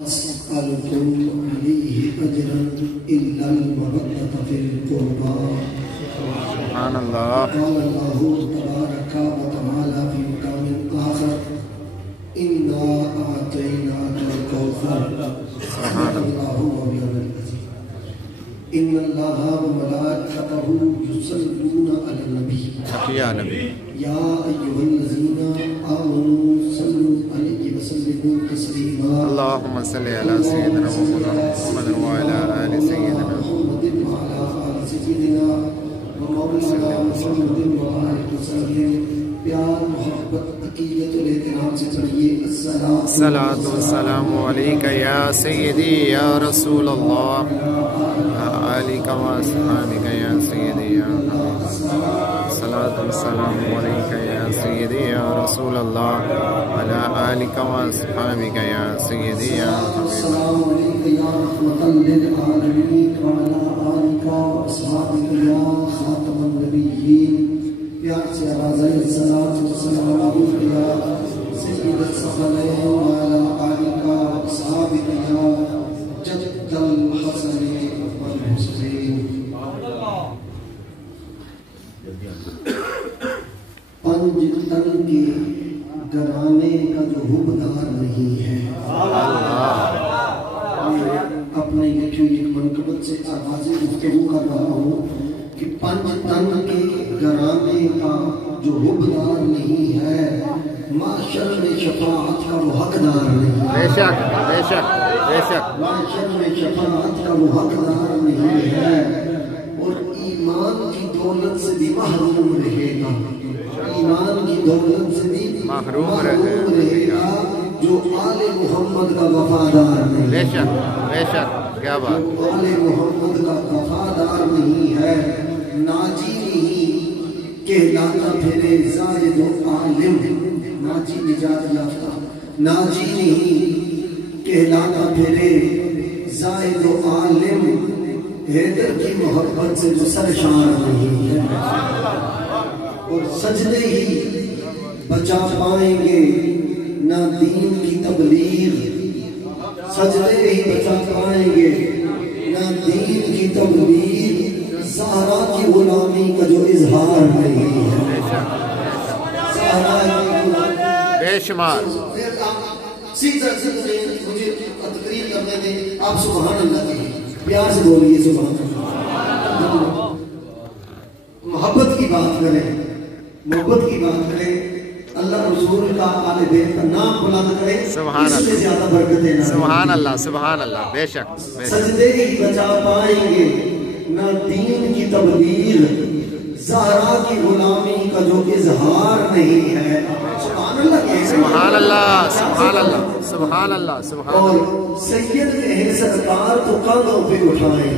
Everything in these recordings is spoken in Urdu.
أسألكم عليه أجرا إلا المودة في القربى. سبحان الله. قال الله تبارك وتعالى في مقام آخر: إنا أعطيناك الكوثر. صدق الله وبلغ العظيم. إن الله وملائكته يصلون على النبي يا نبي يا أيها الذين آمنوا صلوا عليه وسلموا تسليما. اللهم صل على سيدنا محمد وعلى آل سيدنا محمد وعلى آل سيدنا ومولانا محمد وبارك وسلم. پیار محبت عقیدت و احترام سے پڑھیے الصلاة والسلام عليك يا سيدي يا رسول الله آلك وأصحابك يا سيدي يا حبيب الصلاة والسلام عليك يا سيدي يا رسول الله على آلك وأصحابك يا سيدي يا حبيب السلام عليك يا رحمة للعالمين وعلى آلك وأصحابك يا خاتم النبيين. پیار سے آواز ہے الصلاة والسلام عليك يا سيد الثقلين وعلى آلك وأصحابك يا جد الحسن والحسين. پنج تن کے گرانے کا جو حبدار نہیں ہے، اپنے یکیوں یک منقبت سے آغاز گفتگو کر رہا ہوں کہ پنج تن کے گرانے کا جو حبدار نہیں ہے، معاشر میں شفاعت کا وہ حقدار نہیں ہے. بے شک بے شک بے شک. معاشر میں شفاعت کا وہ حقدار نہیں ہے اور ایمان کی دولت سے بھی محروم رہے گا. ایمان کی دولت سے بھی محروم رہے گا جو آل محمد کا وفادار نہیں. بے شک بے شک. کیا بات. جو آل محمد کا وفادار نہیں ہے، ناجی نہیں کہلاتا پھرے زاہد و عالم. ناجی نجات یافتہ ناجی نہیں کہلاتا پھرے زاہد و عالم. حیدر کی محبت سے جو سرشار نہیں ہے اور سجدے ہی بچا پائیں گے نہ دین کی تبلیغ. سجدے ہی بچا پائیں گے نہ دین کی تبلیغ. زہرا کی غلامی کا جو اظہار نہیں ہے، زہرا کی بے شمار. سیدھا مجھے تقریر کرنے دیں. آپ سبحان اللہ کہیے، پیار سے بولیے سبحان اللہ. محبت کی بات کریں، محبت کی بات کریں، اللہ رسول کا آل بیت کا نام بلند کریں. سبحان اس سے اللہ. زیادہ برکتیں نہ. سبحان اللہ سبحان اللہ. بے شک بے شک. سجدے ہی بچا پائیں گے نہ دین کی تبلیغ. زہرا کی غلامی کا جو اظہار نہیں ہے. سبحان اللہ کہہ. سبحان اللہ سبحان اللہ سبحان اللہ سبحان اور اللہ. سید کہے سرکار تو کانوں پہ اٹھائیں.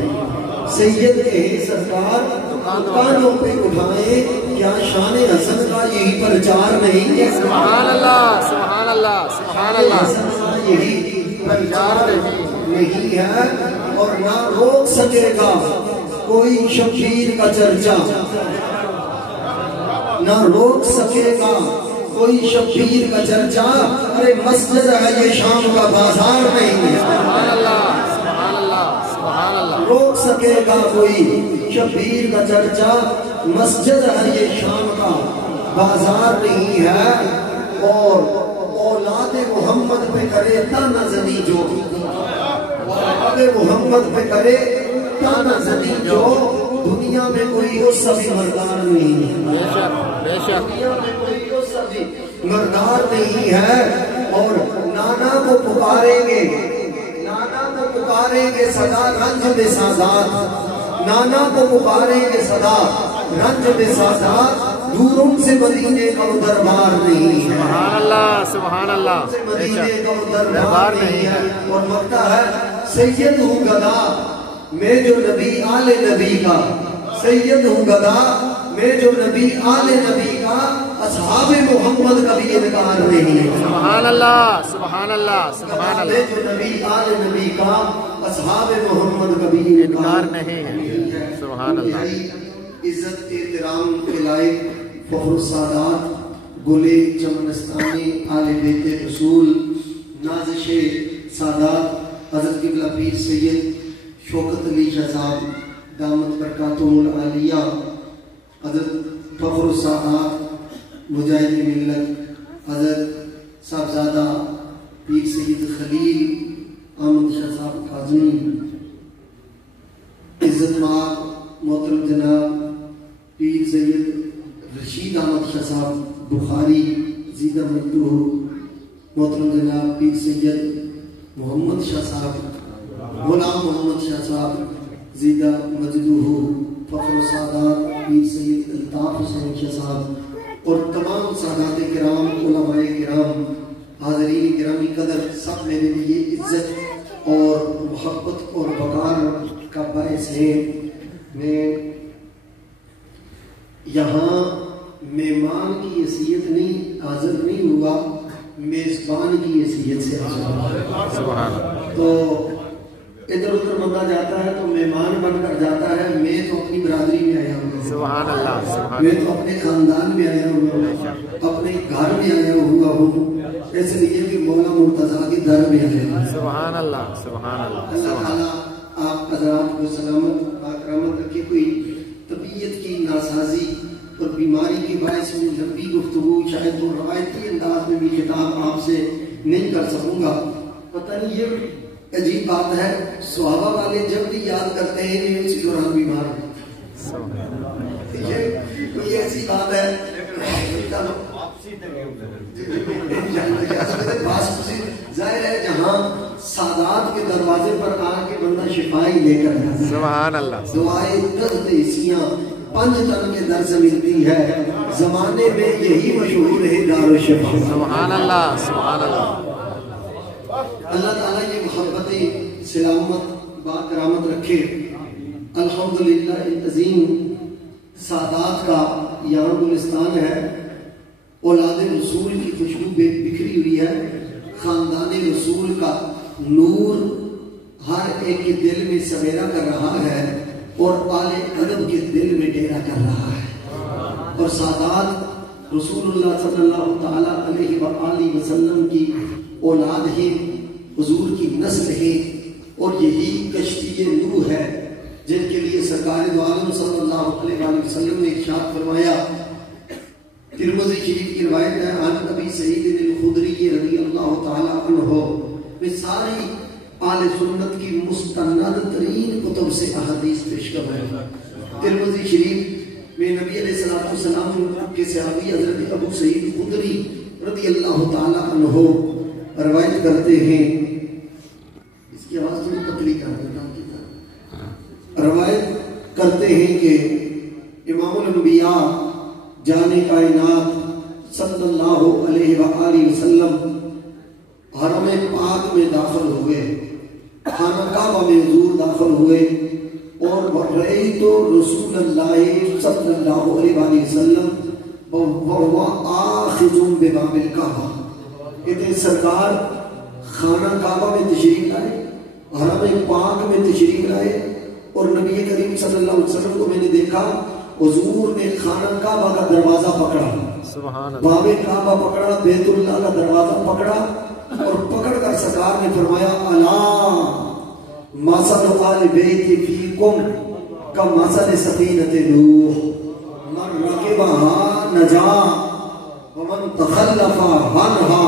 سید کہے سرکار تو کانوں پہ اٹھائیں. کیا شان حسن کا یہی پرچار نہیں ہے؟ سبحان اللہ سبحان اللہ سبحان اللہ. حسن کا یہی پرچار نہیں ہے اور نہ روک سکے گا کوئی شبیر کا چرچا. نہ روک سکے گا کوئی شبیر کا چرچا. ارے مسجد ہے یہ شام کا بازار نہیں ہے. سبحان اللہ سبحان اللہ سبحان اللہ. روک سکے گا کوئی شبیر کا چرچا. مسجد ہے یہ شام کا بازار نہیں ہے. اور اولاد محمد پہ کرے تانا زنی جو، اولاد محمد پہ کرے تانا زنی جو، دنیا میں کوئی اس سبھی مردار نہیں ہے. بے شک بے شک. دنیا میں کوئی اس سبھی مردار نہیں ہے. اور نانا کو پکاریں گے، نانا کو پکاریں گے صدا رنج میں سازات. نانا کو پکاریں گے صدا رنج میں سازات. دور ان سے مدینے کا وہ دربار نہیں ہے. سبحان اللہ سبحان اللہ. بے مدینے شک. کا وہ دربار نہیں ہے. اور مکتا ہے سید ہوں گدا میں جو نبی آل نبی کا. سید ہوں گدا میں جو نبی آل نبی کا. اصحاب محمد کا بھی انکار نہیں ہے. سبحان اللہ سبحان اللہ سبحان اللہ. میں جو نبی آل نبی کا، اصحاب محمد کا بھی انکار نہیں ہے. سبحان اللہ. عزت احترام کے لائق فخر السادات گلے چمنستانی آل بیت رسول نازش سادات حضرت قبلہ پیر سید شوکت علی شاہ صاحب دامت برکاتہم العالیہ، حضرت فخر السادات مجاہد ملت حضرت صاحبزادہ پیر سید خلیل احمد شاہ صاحب کاظمی، عزت مآب محترم جناب پیر سید رشید احمد شاہ صاحب بخاری زیدہ مجدہ، محترم جناب پیر سید محمد شاہ صاحب غلام محمد شاہ صاحب زیدہ مجدہ، فخر السادات پیر سید الطاف حسین شاہ صاحب اور تمام سادات کرام، علماء کرام، حاضرین گرامی قدر، سب میرے لیے عزت اور محبت اور وقار کا باعث ہے۔ میں یہاں مہمان کی حیثیت نہیں حاضر نہیں ہوا، میزبان کی حیثیت سے حاضر ہوا۔ تو ادھر ادھر بندہ جاتا ہے تو مہمان بن کر جاتا ہے، میں تو اپنی برادری میں آیا ہوں، سبحان اللہ، میں تو اپنے خاندان میں آیا ہوا ہوں، اپنے گھر میں آیا ہوا ہوں، اس لیے کہ مولا مرتضیٰ کے در میں آیا ہوں۔ سبحان اللہ، سبحان اللہ۔ اللہ تعالیٰ آپ حضرات کو سلامت اکرامت رکھے، کوئی طبیعت کی ناسازی اور بیماری کے باعث میں لمبی گفتگو شاید وہ روایتی انداز میں بھی خطاب آپ سے نہیں کر سکوں گا۔ پتہ نہیں یہ عجیب بات ہے، صحابہ والے جب بھی یاد کرتے ہیں کہ اسی دوران بیمار ہیں، یہ کوئی ایسی بات ہے۔ ظاہر ہے جہاں سادات کے دروازے پر آ کے بندہ شفائی لے کر جاتا ہے، سبحان اللہ، دعائیں درد ایسیاں پنج تن کے در سے ملتی ہے، زمانے میں یہی مشہور ہے دار الشفا۔ سبحان اللہ، سبحان اللہ۔ اللہ تعالیٰ یہ محبت سلامت با کرامت رکھے۔ الحمدللہ عظیم سادات کا یہاں گلستان ہے، اولاد رسول کی خوشبو بکھری ہوئی ہے، خاندان رسول کا نور ہر ایک کے دل میں سویرا کر رہا ہے اور آل ادب کے دل میں ڈیرا کر رہا ہے، اور سادات رسول اللہ صلی اللہ تعالیٰ علیہ وآلہ وسلم کی اولاد ہے، حضور کی نسل ہے، اور یہی کشتی نوح ہے جن کے لیے سرکار دو عالم صلی اللہ علیہ وآلہ وسلم نے ارشاد فرمایا۔ ترمذی شریف کی روایت ہے، عن ابی سعید الخدری رضی اللہ تعالی عنہ، میں ساری آل سنت کی مستند ترین کتب سے احادیث پیش کر رہے ہیں۔ ترمذی شریف میں نبی علیہ السلام کے صحابی حضرت ابو سعید خدری رضی اللہ تعالی عنہ روایت کرتے ہیں، اس کی آواز تھوڑی پتلی کر دیتا ہوں، روایت کرتے ہیں کہ امام الانبیاء جان کائنات صلی اللہ علیہ وآلہ وسلم حرم پاک میں داخل ہوئے، خانہ کعبہ میں حضور داخل ہوئے، اور رأیت رسول اللہ صلی اللہ علیہ وآلہ وسلم وہو آخذ بباب الکعبہ، کہتے سرکار خانہ کعبہ میں تشریف لائے، حرم پاک میں تشریف لائے، اور نبی کریم صلی اللہ علیہ وسلم کو میں نے دیکھا حضور نے خانہ کعبہ کا دروازہ پکڑا، باب کعبہ پکڑا، بیت اللہ کا دروازہ پکڑا، اور پکڑ کر سرکار نے فرمایا الا مثل آل بیت فیکم کمثل سفینۃ نوح من رکبها نجا ومن تخلف عنها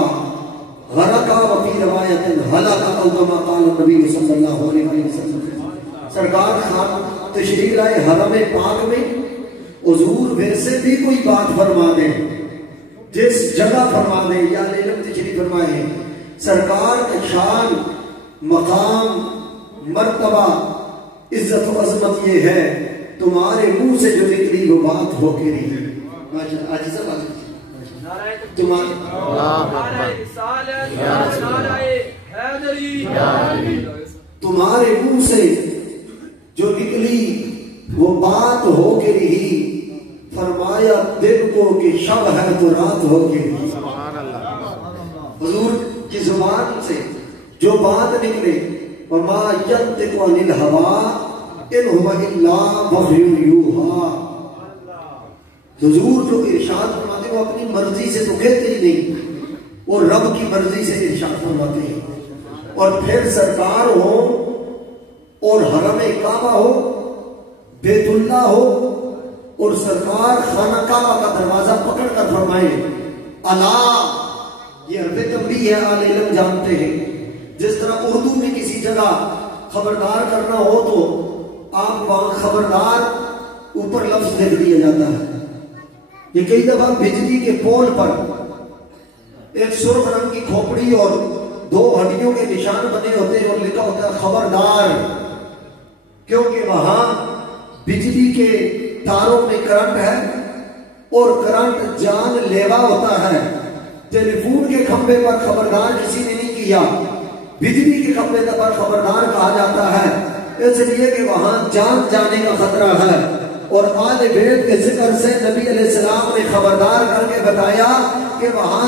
غرق، وفی روایت ہلاک، او کما قال النبی صلی اللہ علیہ وسلم۔ سرکار خان تشریف لائے حرم پاک میں، حضور ویسے بھی کوئی بات فرما دیں، جس جگہ فرما دیں یا علم تشریف فرمائے، سرکار کا شان، مقام، مرتبہ، عزت و عظمت یہ ہے تمہارے منہ سے جو نکلی وہ بات ہو کے رہی۔ تمہارے منہ سے جو نکلی وہ بات ہو کے رہی، فرمایا دل کو کہ شب ہے تو رات ہو کے رہی۔ حضور کی زبان سے جو بات نکلے، وما ينطق عن الهوى ان هو الا وحی یوحی، حضور جو ارشاد فرماتے وہ اپنی مرضی سے تو کہتے ہی نہیں، اور رب کی مرضی سے ارشاد فرماتے ہیں۔ اور پھر سرکار ہو اور حرم کعبہ ہو، بیت اللہ ہو، اور سرکار خانہ کعبہ کا دروازہ پکڑ کر فرمائے اللہ، یہ عربی تنبیہ ہے، اہل علم جانتے ہیں۔ جس طرح اردو میں کسی جگہ خبردار کرنا ہو تو آپ وہاں خبردار اوپر لفظ لکھ دیا جاتا ہے۔ یہ کئی دفعہ بجلی کے پول پر ایک سرخ رنگ کی کھوپڑی اور 2 ہڈیوں کے نشان بنے ہوتے ہیں اور لکھا ہوتا ہے خبردار، کیونکہ وہاں بجلی کے تاروں میں کرنٹ ہے اور کرنٹ جان لیوا ہوتا ہے۔ ٹیلی فون کے کھمبے پر خبردار کسی نے نہیں کیا، بجلی کے کھمبے پر خبردار کہا جاتا ہے، اس لیے کہ وہاں جان جانے کا خطرہ ہے۔ اور آل بیت کے ذکر سے نبی علیہ السلام نے خبردار کر کے بتایا کہ وہاں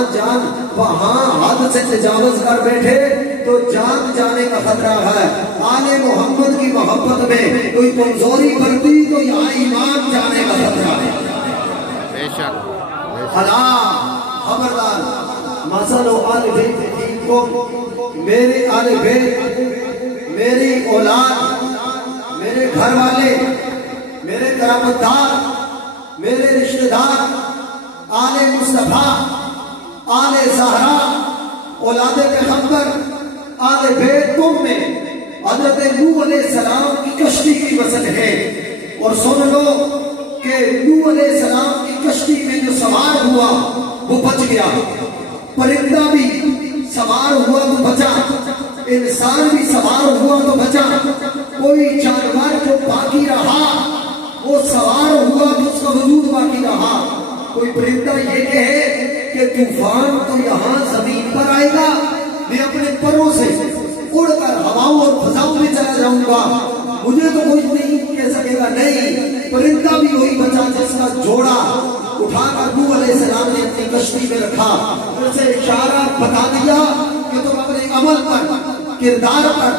حد سے تجاوز کر بیٹھے تو جان جانے کا خطرہ ہے۔ آل محمد کی محبت میں کوئی کمزوری برتی تو یہاں ایمان جانے کا خطرہ ہے۔ بے شک اللہ خبردار، مثلا آل بیت کو، میرے آل بیت، میری اولاد، میرے گھر والے، میرے قرابت دار، میرے رشتہ دار، آل مصطفیٰ، آل زہرا، اولاد پیغمبر، آل بیت تم میں حضرت نوح علیہ السلام کی کشتی کی مثل ہے۔ اور سن لو کہ نوح علیہ السلام کی کشتی میں جو سوار ہوا وہ بچ گیا، پرندہ بھی سوار ہوا تو بچا، انسان بھی سوار ہوا تو بچا، کوئی جانور جو باقی رہا وہ سوار ہوا تو اس کا وجود باقی رہا۔ کوئی پرندہ یہ کہے کہ طوفان تو یہاں زمین پر آئے گا، میں اپنے پروں سے اڑ کر ہواؤں اور فضاؤں میں چلا جاؤں گا، مجھے تو کچھ نہیں کہہ سکے گا، نہیں، پرندہ بھی وہی بچا جس کا جوڑا اٹھا کر نوح علیہ السلام نے اپنی کشتی میں رکھا، اسے اشارہ بتا دیا کہ تم اپنے عمل پر، کردار پر،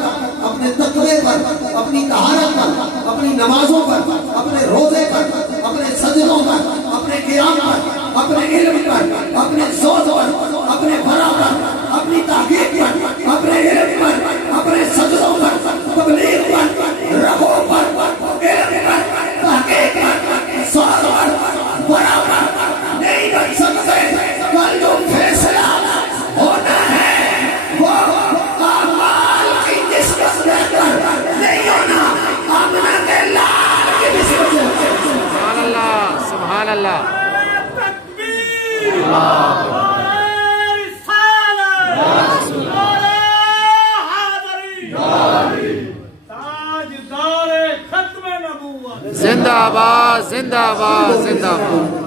اپنے تقوی پر، اپنی طہارت پر، اپنی نمازوں پر، اپنے روزے پر، اپنے سجدوں پر، اپنے قیام پر، اپنے علم پر، اپنے زہد پر، اپنے ورع پر، اپنی تحقیق پر، اپنے علم پر، اپنے سجدوں پر، تبلیغ پر، رغو پر، علم پر، تحقیق پر، زہد پر، ورع پر نہیں بن سکتے۔ کل جو فیصلہ ہونا ہے وہ اعمال کی نسبت لے کر نہیں ہونا، آمنہ کے لال کی نسبت لے کر۔ سبحان اللہ، سبحان اللہ، زندہ آباد، زندہ آباد، زندہ آباد،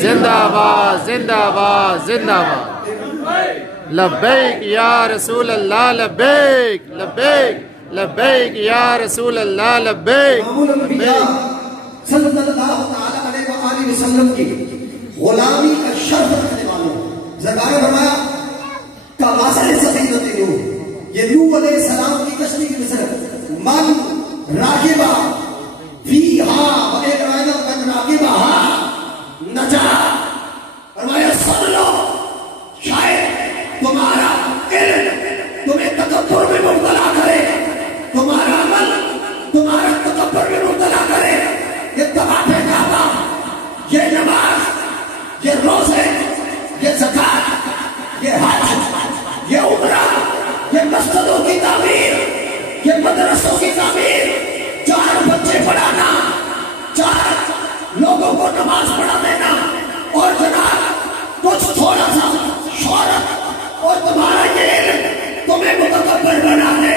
زندہ آباد، زندہ آباد، زندہ آباد۔ لبیک یا رسول اللہ، لبیک لبیک لبیک یا رسول اللہ، لبیک لبیک۔ صلی اللہ علیہ وآلہ وسلم کی غلامی کا شرف رکھنے والوں، سرکار فرمایا کماثل سفینۃ نوح، یہ نوح علیہ السلام کی کشتی کی مثل، من راکبہ فیہا، ایک روایت من راکبہا نجا۔ فرمایا سن لو، شاید تمہارا علم تمہیں تکبر میں مبتلا کرے، تمہارا عمل تمہارا تکبر میں مبتلا کرے، یہ طواف کعبہ، یہ نماز، یہ روزے، یہ زکوٰۃ، یہ حج، یہ عمرہ، یہ مسجدوں کی تعمیر، یہ مدرسوں کی تعمیر، 4 بچے پڑھانا، 4 لوگوں کو نماز پڑھا دینا، اور جناب کچھ تھوڑا سا شہرت اور تمہارا یہ علم تمہیں متکبر بنا دے،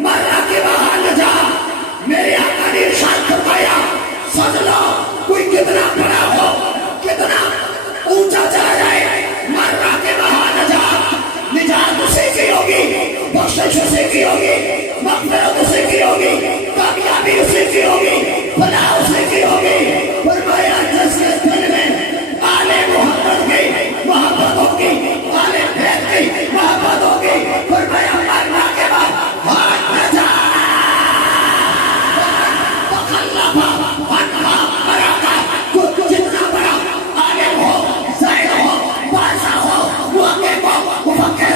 مرنا کے باہر نہ جا۔ میرے آقا نے ارشاد فرمایا سن لو، کوئی کتنا بڑا ہو، کتنا اونچا چلا جائے، مرنا کے باہر نہ جا، نجات اسے کی ہوگی، بخشش اسے کی ہوگی، مغفرت اسے کی ہوگی، کامیابی اسے کی ہوگی، فلاح اسے کی ہوگی۔ فرمایا جس کے دل میں آل محمد کی محبت ہوگی، آل بیت کی محبت ہوگی، فرمایا مرنا کے بعد ہاتھ نہ جا۔ جتنا بڑا عالم ہو، زاہد ہو، بادشاہ ہو، محقق ہو، مفکر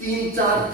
3-4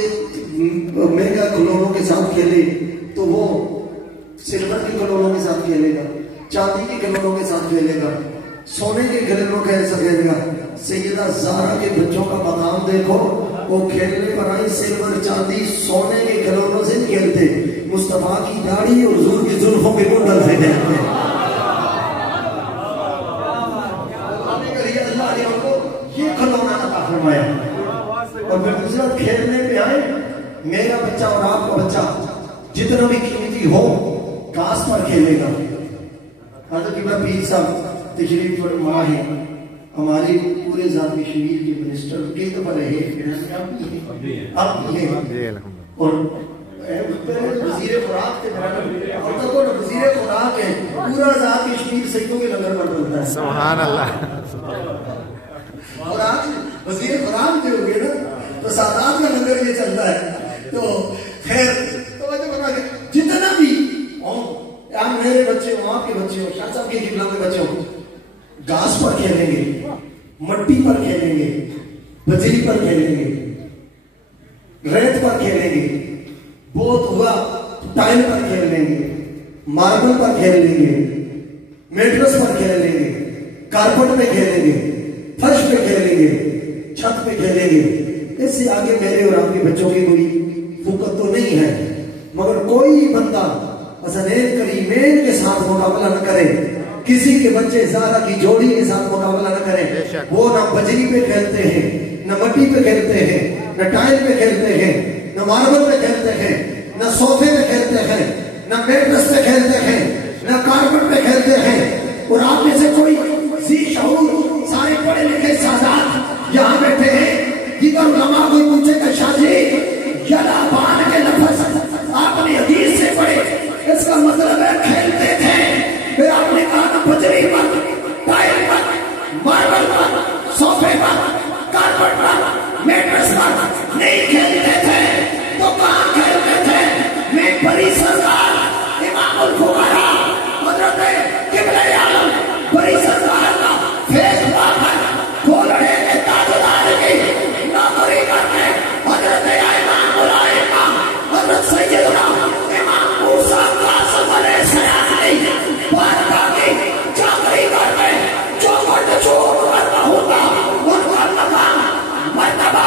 کے مہنگا کھلونوں کے ساتھ کھیلے تو وہ سلور کے کھلونوں کے ساتھ کھیلے گا، چاندی کے کھلونوں کے ساتھ کھیلے گا، سونے کے کھلونوں کے ساتھ کھیلے گا۔ سیدہ زہرا کے بچوں کا مقام دیکھو، وہ کھیلنے پر آئی سلور چاندی سونے کے کھلونوں سے نہیں کھیلتے، مصطفیٰ کی داڑھی اور حضور کی زلفوں کے کنڈل سے کھیلتے ہیں۔ اللہ نے ان کو یہ کھلونا عطا فرمایا، اور پھر دوسرا کھیلنے پہ آئے، میرا بچہ اور آپ کا بچہ جتنا بھی قیمتی ہو گھاس پر کھیلے گا۔ حضرت ابراہیم پیر صاحب تشریف فرما ہے، ہماری پورے ذات کشمیر کے منسٹر کئی دفعہ رہے، اب بھی ہیں، اور وزیر خوراک کے اور تک وہ وزیر خوراک ہے، پورا ذات کشمیر سیدوں کے لنگر پر چلتا ہے۔ سبحان اللہ۔ اور آج وزیر خوراک جو ہوگے نا تو سادات کا لنگر یہ چلتا ہے۔ تو خیر جتنا بھی آپ میرے بچے ہوں، آپ کے بچے ہوں، شاہ صاحب کے قبلہ کے بچے ہوں، گھاس پر کھیلیں گے، مٹی پر کھیلیں گے، بجری پر کھیلیں گے، ریت پر کھیلیں گے، بہت ہوا ٹائل پر کھیل لیں گے، ماربل پر کھیل لیں گے، میٹرس پر کھیل لیں گے، کارپٹ پہ کھیلیں گے، فرش پہ کھیلیں گے، چھت پہ کھیلیں گے۔ اس سے آگے میرے اور آپ کے بچوں کی کوئی فوقت تو نہیں ہے، مگر کوئی بندہ حسنین کریمین کے ساتھ مقابلہ نہ کرے، کسی کے بچے زہرا کی جوڑی کے ساتھ مقابلہ نہ کریں۔ وہ نہ بجری پہ کھیلتے ہیں، نہ مٹی پہ کھیلتے ہیں، نہ ٹائل پہ کھیلتے ہیں، نہ ماربل پہ کھیلتے ہیں، نہ صوفے پہ کھیلتے ہیں، نہ میٹرس پہ کھیلتے ہیں، نہ کارپٹ پہ کھیلتے ہیں۔ اور آپ میں سے کوئی ذی شعور سارے پڑھے لکھے سادات یہاں بیٹھے ہیں، دیگر علماء کوئی پوچھے کہ شاہ جی یلا بان کے لفظ آپ نے حدیث سے پڑھے، اس کا مطلب ہے کھیلتے تھے، پھر آپ نے کہا نا بجری پر، ٹائل پر، ماربل پر، صوفے پر، کارپٹ پر، میٹرس پر نہیں کھیلتے تھے تو کہاں کھیلتے تھے؟ میں بڑی سرکار امام الفقراء حضرت قبلہ عالم بڑی سرکار کا فیض پا کر کھولڑے کے تاجدار کی نوکری کرنے حضرت امام الائمہ حضرت سیدنا امام موسیٰ قاسم علیہ السلام نے بارگاہ کی چاکری کرنے جو مرد چور کرنا ہوگا ان کا مقام مرتبہ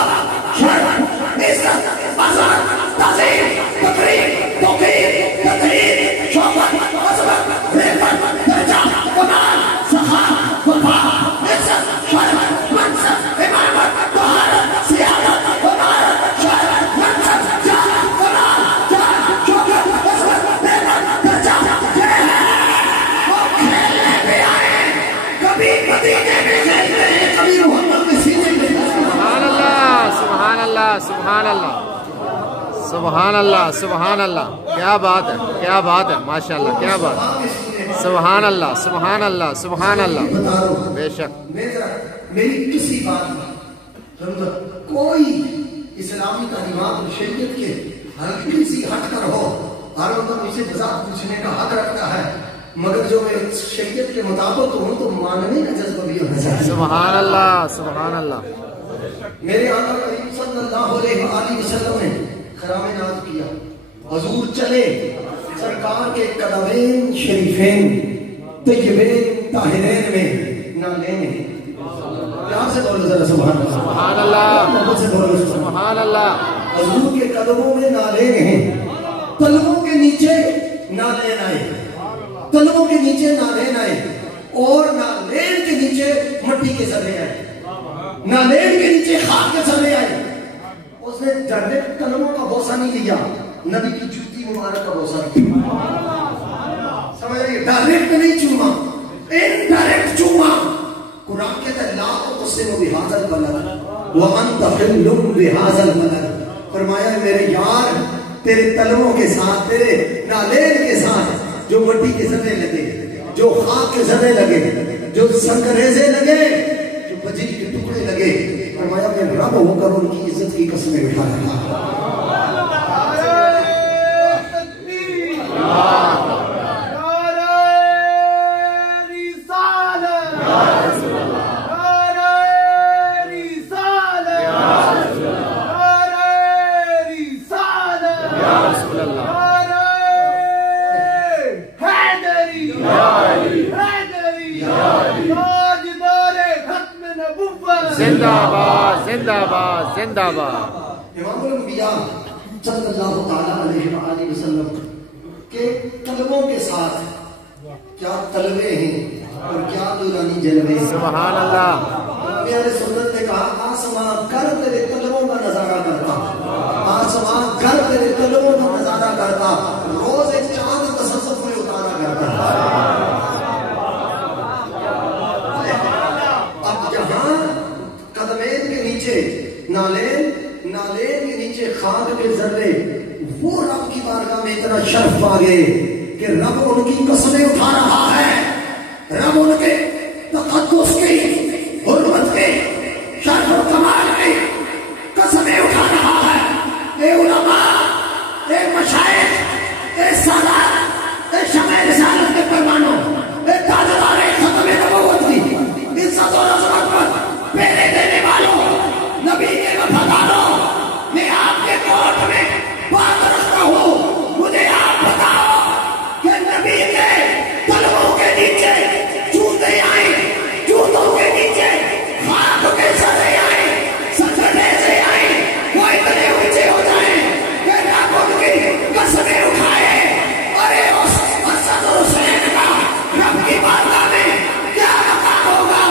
شرف عزت عظمت تعظیم تقریب توقیر تقریر شوقت عظمت رفعت درجہ کمال سخاوت وفا عزت شرف منصب امامت طہارت سیادت عمارت شرف منصب جہالت کمال جہالت شوقت عظمت رفعت درجہ وہ کھیلنے پہ آئے، کبھی مدینے میں کھیلتے ہیں، کبھی محمد کے سینے میں۔ سبحان اللہ، سبحان اللہ، سبحان اللہ، سبحان اللہ، سبحان اللہ، کیا بات ہے، کیا بات ہے، ماشاء اللہ، کیا بات ہے، سبحان اللہ، سبحان اللہ، سبحان اللہ، بے شک۔ میری کسی بات کوئی اسلامی تعلیمات اور شریعت کے ہلکی سی ہٹ کر ہو، ہر بندہ مجھ سے وضاحت پوچھنے کا حق رکھتا ہے، مگر جو میں شریعت کے مطابق ہوں تو ماننے کا جذبہ بھی ہونا چاہیے۔ سبحان اللہ، سبحان اللہ۔ میرے آقا کریم صلی اللہ علیہ وآلہ وسلم نے خرام ناز کیا، حضور چلے سرکار کے قدمین شریفین طیبین طاہرین میں نالین ہیں۔ پیار سے بولو ذرا سبحان اللہ، سبحان اللہ، محبت سے بولو سبحان اللہ۔ حضور کے قدموں میں نالین ہیں، تلووں کے نیچے نالین آئے، تلووں کے نیچے نالین آئے، اور نالین کے نیچے مٹی کے ذرے آئے، نالین کے نیچے خاک کے ذرے آئے۔ اس نے ڈائریکٹ قلموں کا بوسہ نہیں لیا، نبی کی جوتی مبارک کا بوسہ لیا، سمجھ رہی؟ ڈائریکٹ نہیں چوما، انڈائریکٹ چوما۔ قرآن کہتا ہے لا تقسم بهذا البلد وانت حل بهذا البلد، فرمایا میرے یار تیرے تلووں کے ساتھ، تیرے نالین کے ساتھ جو مٹی کے ذرے لگے، جو خاک کے ذرے لگے، جو سنگریزے لگے، جو بجری کے ٹکڑے لگے، فرمایا میں رب ہو کر ان کی عزت کی قسمیں اٹھا رہا ہوں۔ باد زندہ باد زندہ باد امام الانبیاء صلی اللہ تعالیٰ علیہ وآلہ وسلم کے طلبوں کے ساتھ کیا طلبے ہیں اور کیا دورانی جلوے ہیں. سبحان اللہ. میرے سنت نے کہا آسمان گھر تیرے طلبوں کا نظارہ کرتا, آسمان گھر تیرے طلبوں کا نظارہ کرتا, روز ایک چاند تصوف میں اتارا کرتا. اب جہاں قدمین کے نیچے نالین کے نیچے خاک کے ذرے وہ رب کی بارگاہ میں اتنا شرف پا گئے کہ رب ان کی قسمیں اٹھا رہا ہے, رب ان کے تقدس کی حرمت کے شرف و کمال کی قسمیں اٹھا رہا ہے. اے علماء, اے مشائخ, اے سادات, اے شمع رسالت کے پروانوں, اے تاجدار ختم نبوت کی عزت اور عظمت پر پہرے دینے والوں, نبی کے وفاداروں, میں آپ کے کوٹ میں بات رکھتا ہوں. مجھے آپ بتاؤ کہ نبی کے طلبوں کے نیچے جوتے آئیں, جوتوں کے نیچے خاک کے سرے آئیں, سجدے سے آئیں, وہ اتنے اونچے ہو جائیں کہ رب ان کی قسمیں اٹھائے. ارے اس حسن حسین کا رب کی بارگاہ میں کیا مقام ہوگا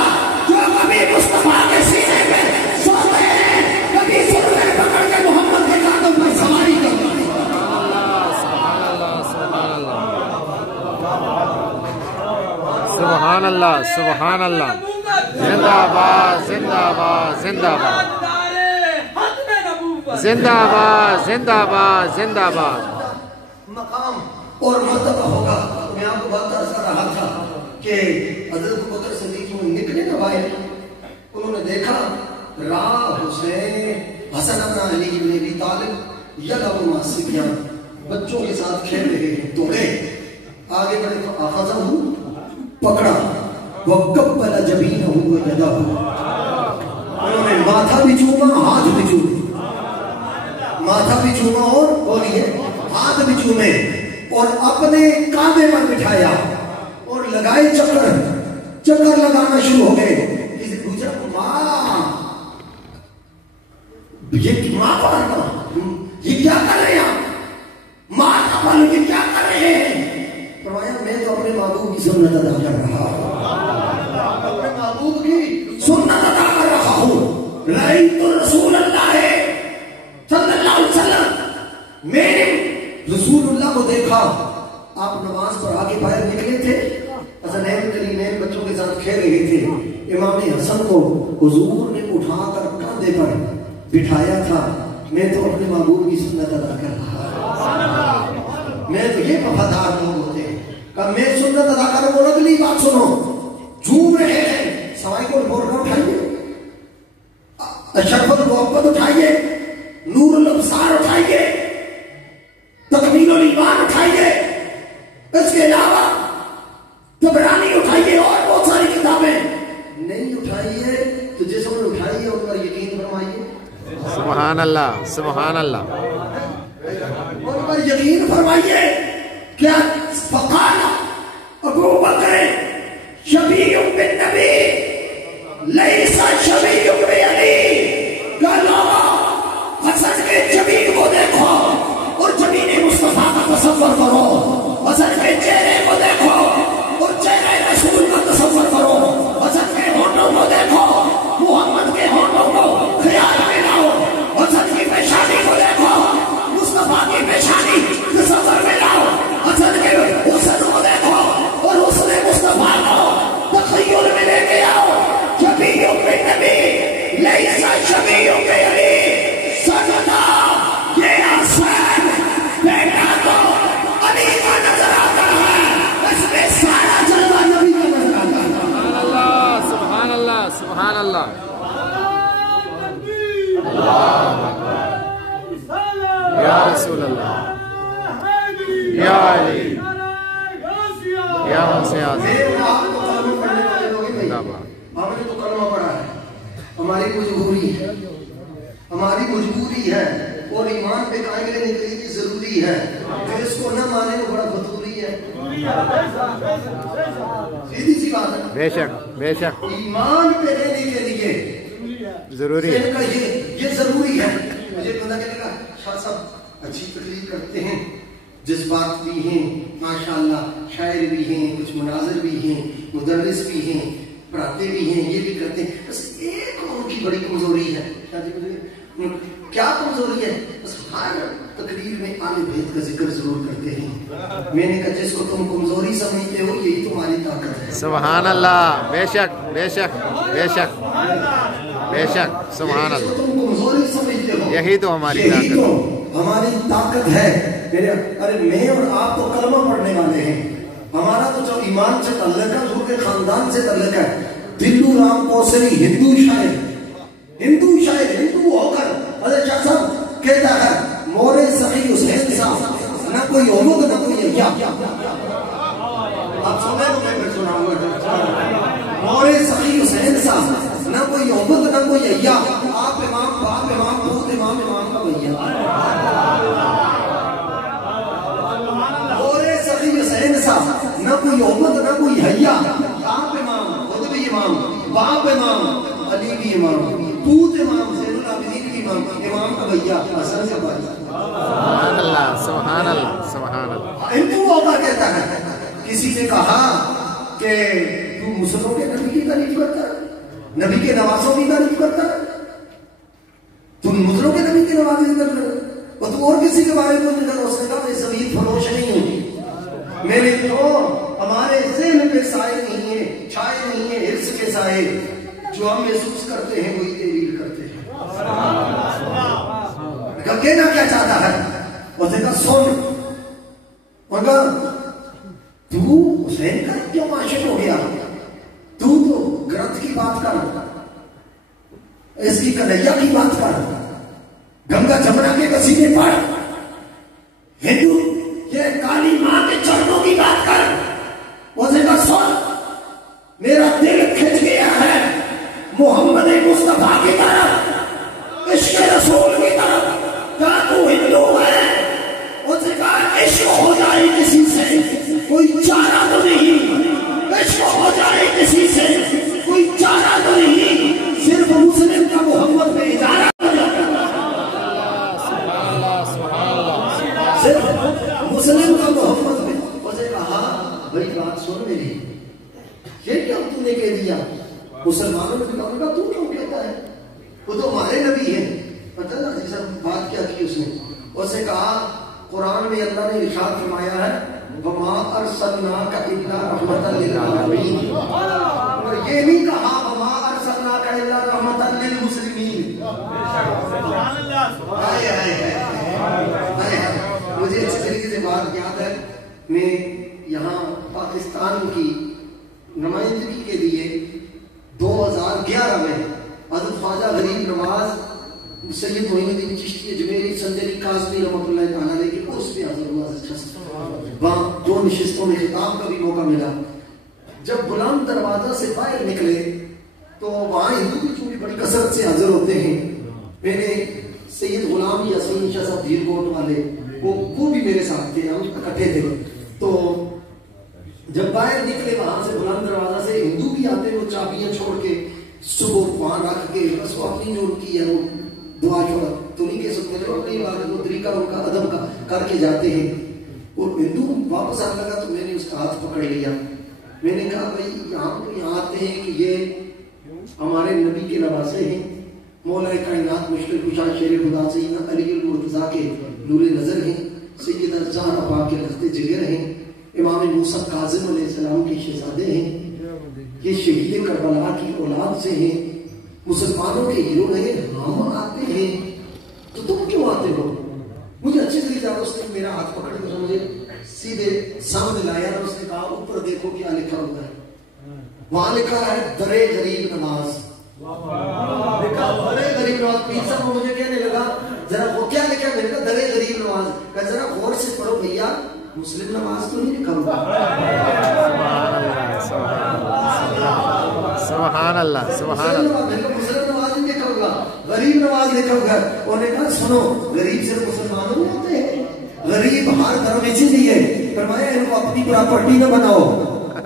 جو کبھی مصطفیٰ کے سینے پہ سوتے ہیں, کبھی سرے پکڑ کے محمد کے قدم پر سواری کرتے ہیں. سبحان اللہ سبحان اللہ. زندہ باد زندہ باد زندہ باد زندہ باد زندہ باد زندہ باد. مقام اور مرتبہ ہوگا. میں آپ کو بات عرض کر رہا تھا کہ حضرت ابوبکر صدیق میں نکلے نا باہر, انہوں نے دیکھا راہ حسین حسن بن علی بن ابی طالب یلعب مع الصبیان بچوں کے ساتھ کھیل رہے ہیں. دوڑے آگے بڑھے تو اخذہ پکڑا, وقبل جبینہ ویدہ, انہوں نے ماتھا بھی چوما, ہاتھ بھی چومے, ماتھا بھی چوما اور بولیے ہاتھ بھی چومے, اور اپنے کاندھے پر بٹھایا اور لگائے چکر لگانا شروع ہو گئے. کسی پوچھا ماں, یہ ماں پر یہ کیا کر رہے ہیں, ماں کا بل یہ کیا کر رہے ہیں؟ فرمایا میں تو اپنے محبوب کی سنت ادا کر رہا ہوں, اپنے محبوب کی سنت ادا کر رہا ہوں. رأیت رسول اللہ صلی اللہ علیہ وسلم, میں نے رسول اللہ کو دیکھا. آپ نماز پر آگے باہر نکلے تھے, حسنین کریمین بچوں کے ساتھ کھیل رہے تھے. امام حسن کو حضور نے اٹھا کر کاندھے پر بٹھایا تھا. میں تو اپنے محبوب کی سنت ادا کر رہا ہوں. میں تو یہ وفادار لوگ ہوتے ہیں کہ میں سنت ادا کروں. اور اگلی بات سنو, جھوم رہے ہیں, سوائی کو بورڈ اٹھائیے, اشرف المحبت اٹھائیے, نور الابصار اٹھائیے, تکمیل الایمان اٹھائیے, اس کے علاوہ طبرانی اٹھائیے, اور بہت ساری کتابیں نہیں اٹھائیے تو جس نے اٹھائی ہے ان پر یقین فرمائیے. سبحان اللہ سبحان اللہ. ان پر یقین فرمائیے. کیا فقال ابو بکر شبیہ بالنبی لیس شبیہ بعلی, کہ لوگوں حسن کے جبین کو دیکھو اور جبین مصطفیٰ کا تصور کرو, حسن کے چہرے کو دیکھو اور چہرے رسول کا تصور کرو, حسن کے ہونٹوں کو دیکھو, محمد کے ہونٹوں کو خیال میں لاؤ, حسن کی پیشانی کو دیکھو, مصطفیٰ کی پیشانی تصور میں لاؤ, حسن کے حسن کو دیکھو اور حسن مصطفیٰ کو تخیل میں لے کے آؤ. شبیہ بالنبی لیس شبیہ بعلی, سجدہ یہ حسین بیٹا تو علی کا نظر آتا ہے, اس میں سارا جلوہ نبی کا نظر آتا ہے. سبحان اللہ سبحان اللہ سبحان اللہ. یا رسول اللہ, یا علی, یا مسیح. ہم نے تو کلمہ پڑھا ہے, ہماری مجبوری ہے اور ایمان پہ قائم رہنے کے لیے ضروری ہے. جو اس کو نہ مانے وہ بڑا فضولی ہے. سیدھی سی بات ہے, بے شک بے شک. ایمان پہ رہنے کے لیے ضروری ہے. ذہن کا یہ ضروری ہے. مجھے بندہ کہنے لگا شاہ صاحب اچھی تقریر کرتے ہیں, جذبات بھی ہیں ماشاءاللہ, شاعر بھی ہیں, کچھ مناظر بھی ہیں, مدرس بھی ہیں, پڑھاتے بھی ہیں, یہ بھی کرتے ہیں, بس ایک ان کی بڑی کمزوری ہے. کیا کمزوری ہے؟ بس ہر تقریر میں آل بیت کا ذکر ضرور کرتے ہیں. میں نے کہا جس کو تم کمزوری سمجھتے ہو یہی تمہاری طاقت ہے. سبحان اللہ. بے شک بے شک بے شک بے شک. سبحان اللہ. تم کمزوری سمجھتے ہو یہی تو ہماری یہی طاقت تو ہماری طاقت ہے. ارے میں اور آپ تو کلمہ پڑھنے والے ہیں, ہمارا تو جو ایمان سے تعلق ہے, حضور کے خاندان سے تعلق ہے. دلو رام کوسری ہندو شاعر, ہندو ہو کر حضرت شاہ صاحب کہتا ہے مورے سخی حسین صاحب نہ کوئی عمد نہ کوئی ایا. آپ سنیں تو میں پھر سناؤں گا. مورے سخی حسین صاحب نہ کوئی عمد نہ کوئی ایا, آپ امام باپ امام بہت امام امام کا بھیا. مورے سخی حسین صاحب نہ کوئی عمد نہ کوئی حیا, آپ امام خود بھی امام, باپ امام, علی بھی امام, پوت امام, زین العابدین بھی امام, امام کا بھیا حسن کا بھائی. سبحان اللہ. سبحان اللہ. سبحان اللہ. ہندو ہوتا کہتا ہے. کسی نے کہا کہ تو مسلمانوں کے نبی کی تعریف کرتا ہے, نبی کے نوازوں کی تعریف کرتا ہے, تم مسلمانوں کے نبی کے نوازوں کی تعریف کرتا ہے, اور تو اور کسی کے بارے میں نہیں کہا. اس نے کہا میں زمین فروش نہیں ہوں, میرے تو ہمارے ذہن پہ سائے نہیں ہے, چھائے نہیں ہے حرص کے سائے, جو ہم محسوس کرتے ہیں وہی تعبیر کرتے ہیں. کہنا کیا چاہتا ہے؟ اس نے کہا سن, مگر تو حسین کا کیوں عاشق ہو گیا؟ تو گرنتھ کی بات کر, اس کی کنہیا کی بات کر, گنگا جمنا کے قصیدے پڑھ, ہندو یہ کالی ماں کے چرنوں کی بات کر. اس نے کہا سن, میرا دل کھچ گیا ہے محمد مصطفیٰ کی طرف, عشق رسول کی طرف. کیا تو ہندو ہے؟ اس نے کہا عشق ہو جائے کسی سے کوئی چارہ تو نہیں, عشق ہو جائے کسی سے کوئی چارہ تو نہیں, صرف مسلم کا محمد میں ادارہ ہو جاتا ہے. صرف مسلم کا محمد میں. اس نے کہا بھائی بات سن میری, یہ کیا تم نے کہہ دیا؟ مسلمانوں نے کہا تو کیوں کہتا ہے, وہ تو ہمارے نبی ہیں. پتہ نا جیسا بات کیا کی اس نے. اس نے کہا قرآن میں اللہ نے ارشاد فرمایا ہے وَمَا أَرْسَلْنَاكَ إِلَّا رَحْمَةً لِلْعَالَمِينَ, اور یہ نہیں کہا وَمَا أَرْسَلْنَاكَ إِلَّا رَحْمَةً لِلْمُسْلِمِينَ. مجھے اچھی طریقے سے بات یاد ہے, میں یہاں پاکستان کی نمائندگی کے لیے 2011 میں حضرت خواجہ غریب نواز سید معین الدین چشتی اجمیری سندری قاسمی رحمۃ اللہ تعالیٰ علیہ کے عرس پہ حاضر ہوا. وہاں 2 نشستوں میں خطاب کا بھی موقع ملا. جب غلام دروازہ سے باہر نکلے تو وہاں ہندو بھی چونکہ بڑی کثرت سے حاضر ہوتے ہیں. میں نے سید غلام یاسین شاہ صاحب دھیر کوٹ والے وہ بھی میرے ساتھ تھے, ہم اکٹھے تھے. تو جب باہر نکلے وہاں سے غلام دروازہ سے ہندو بھی آتے, وہ چابیاں چھوڑ کے صبح وہاں رکھ کے بس وہ اپنی جو ان کی ہے وہ دعا چھوڑا تو نہیں کہہ سکتے, جو اپنی بات وہ طریقہ ان کا ادب کا کر کے جاتے ہیں. اور ہندو واپس آنے لگا تو میں نے اس کا ہاتھ پکڑ لیا. میں نے کہا بھائی یہاں آتے ہیں کہ یہ ہمارے نبی کے نواسے ہیں, مولا کائنات مشکل کشا شیر خدا سیدنا علی المرتضیٰ کے نور نظر ہیں, سیدنا زہرا پاک کے رخت جگر ہیں, امام موسیٰ کاظم علیہ السلام کے شہزادے ہیں, یہ شہید کربلا کی اولاد سے ہیں, مسلمانوں کے ہیرو ہیں. ہم آتے ہیں تو تم کیوں آتے ہو؟ مجھے اچھی طریقے سے اس نے میرا ہاتھ پکڑ کے مجھے سیدھے سامنے لایا اور اس نے کہا اوپر دیکھو کیا لکھا ہوا ہے. وہاں لکھا ہے درے غریب نماز. لکھا درے غریب نماز. پیر صاحب مجھے کہنے لگا ذرا وہ کیا لکھا ہے؟ میں نے کہا درے غریب نماز. کہ ذرا غور سے پڑھو بھیا, مسلم نماز تو نہیں لکھا ہوا. سبحان اللہ. سبحان اللہ. مسلم نماز نہیں لکھا ہوگا, غریب نماز لکھا ہوگا. انہوں نے کہا سنو, غریب صرف مسلمانوں میں ہوتے ہیں, غریب ہر دھرم اسی لیے. فرمایا ان کو اپنی پراپرٹی نہ بناؤ,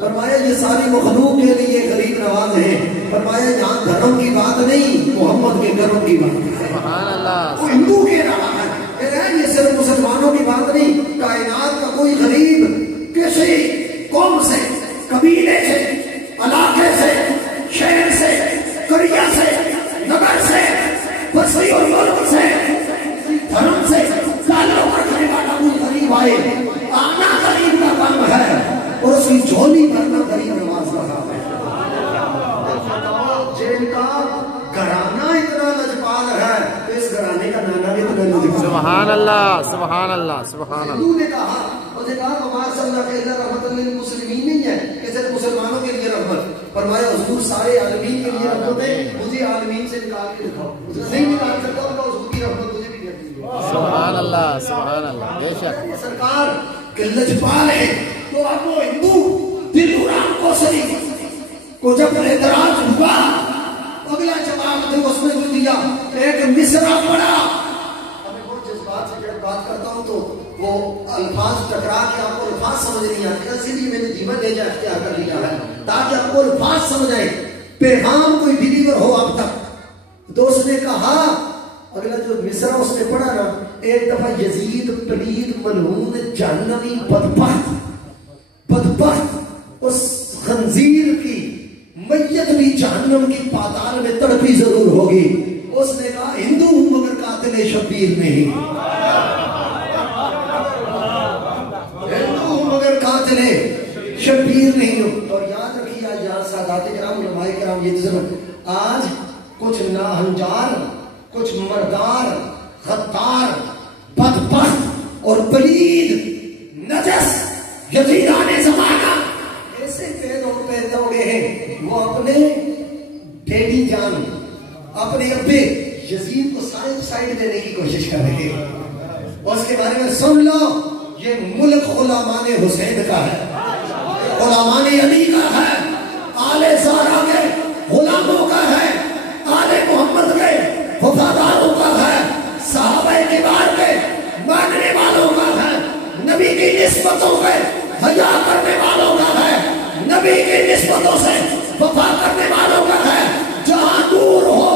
فرمایا یہ ساری مخلوق کے لیے غریب نواز ہے. فرمایا یہاں دھرم کی بات نہیں، محمد کے کرم کی بات ہے۔ سبحان اللہ۔ وہ ہندو کہہ رہا ہے، کہہ رہا ہے یہ صرف مسلمانوں کی بات نہیں، کائنات کا کوئی غریب کسی قوم سے، قبیلے سے، علاقے سے، شہر سے، قریہ سے، نگر سے، بستی اور ملک سے، دھرم سے تعلق رکھنے والا کوئی غریب آئے، آنا غریب کا کام ہے اور اس کی جھولی بھرنا غریب نواز کا کام ہے۔ جن کا گھرانہ اتنا لجپال ہے، اس گھرانے کا نانا بھی اتنا لجپال ہے۔ سبحان اللہ، سبحان اللہ، سبحان اللہ۔ ہندو نے کہا، اس نے کہا ہمارا صلی اللہ علیہ وسلم رحمت للمسلمین نہیں ہے کہ صرف مسلمانوں کے لیے رحمت، فرمایا حضور سارے عالمین کے لیے رحمت ہے، مجھے عالمین سے نکال کے دکھاؤ، نہیں نکال سکتا تو حضور کی رحمت مجھے بھی کہتی ہے۔ سبحان اللہ، سبحان اللہ، بے شک سرکار کہ لجپال ہے تو اب وہ ہندو دل قرآن کو صحیح کو جب اعتراض ہوا، اگلا جواب جو اس نے جو دیا ایک مصرع پڑا۔ ہمیں بہت جذبات سے جب بات کرتا ہوں تو وہ الفاظ ٹکرا کے آپ کو الفاظ سمجھ نہیں آتے، اسی لیے میں نے دھیما بھیجا اختیار کر لیا ہے تاکہ آپ کو الفاظ سمجھ آئے، پیغام کوئی بلیور ہو آپ تک۔ تو اس نے کہا، اگلا جو مصرع اس نے پڑھا نا، ایک دفعہ یزید پلید ملعون جہنمی بدبخت اس خنزیر کی میت بھی جہنم کی پاتال میں تڑپی ضرور ہوگی۔ اس نے کہا ہندو ہوں مگر قاتل شبیر نہیں، ہندو ہوں مگر قاتل شبیر نہیں ہوں۔ اور یاد رکھیے آج یہاں سادات کرام علماء کرام یہ ضرور، آج کچھ ناہنجار، کچھ مردار، غدار، بدبخت اور پلید نجس یزیدان زمانہ ایسے پیدوں پیدا ہو گئے ہیں، وہ اپنے ڈیڈی جان، اپنے ابے یزید کو سائڈ دینے کی کوشش کر رہے ہیں۔ اس کے بارے میں سن لو، یہ ملک غلامان حسین کا ہے، غلامان علی کا ہے، آل زہرا کے غلاموں کا ہے، آل محمد کے وفاداروں کا ہے، صحابہ کبار کے ماننے والوں کا ہے، نبی کی نسبتوں پہ حیا کرنے والوں کا ہے، نبی کی نسبتوں سے وفا کرنے والوں کا ہے۔ جہاں نور ہو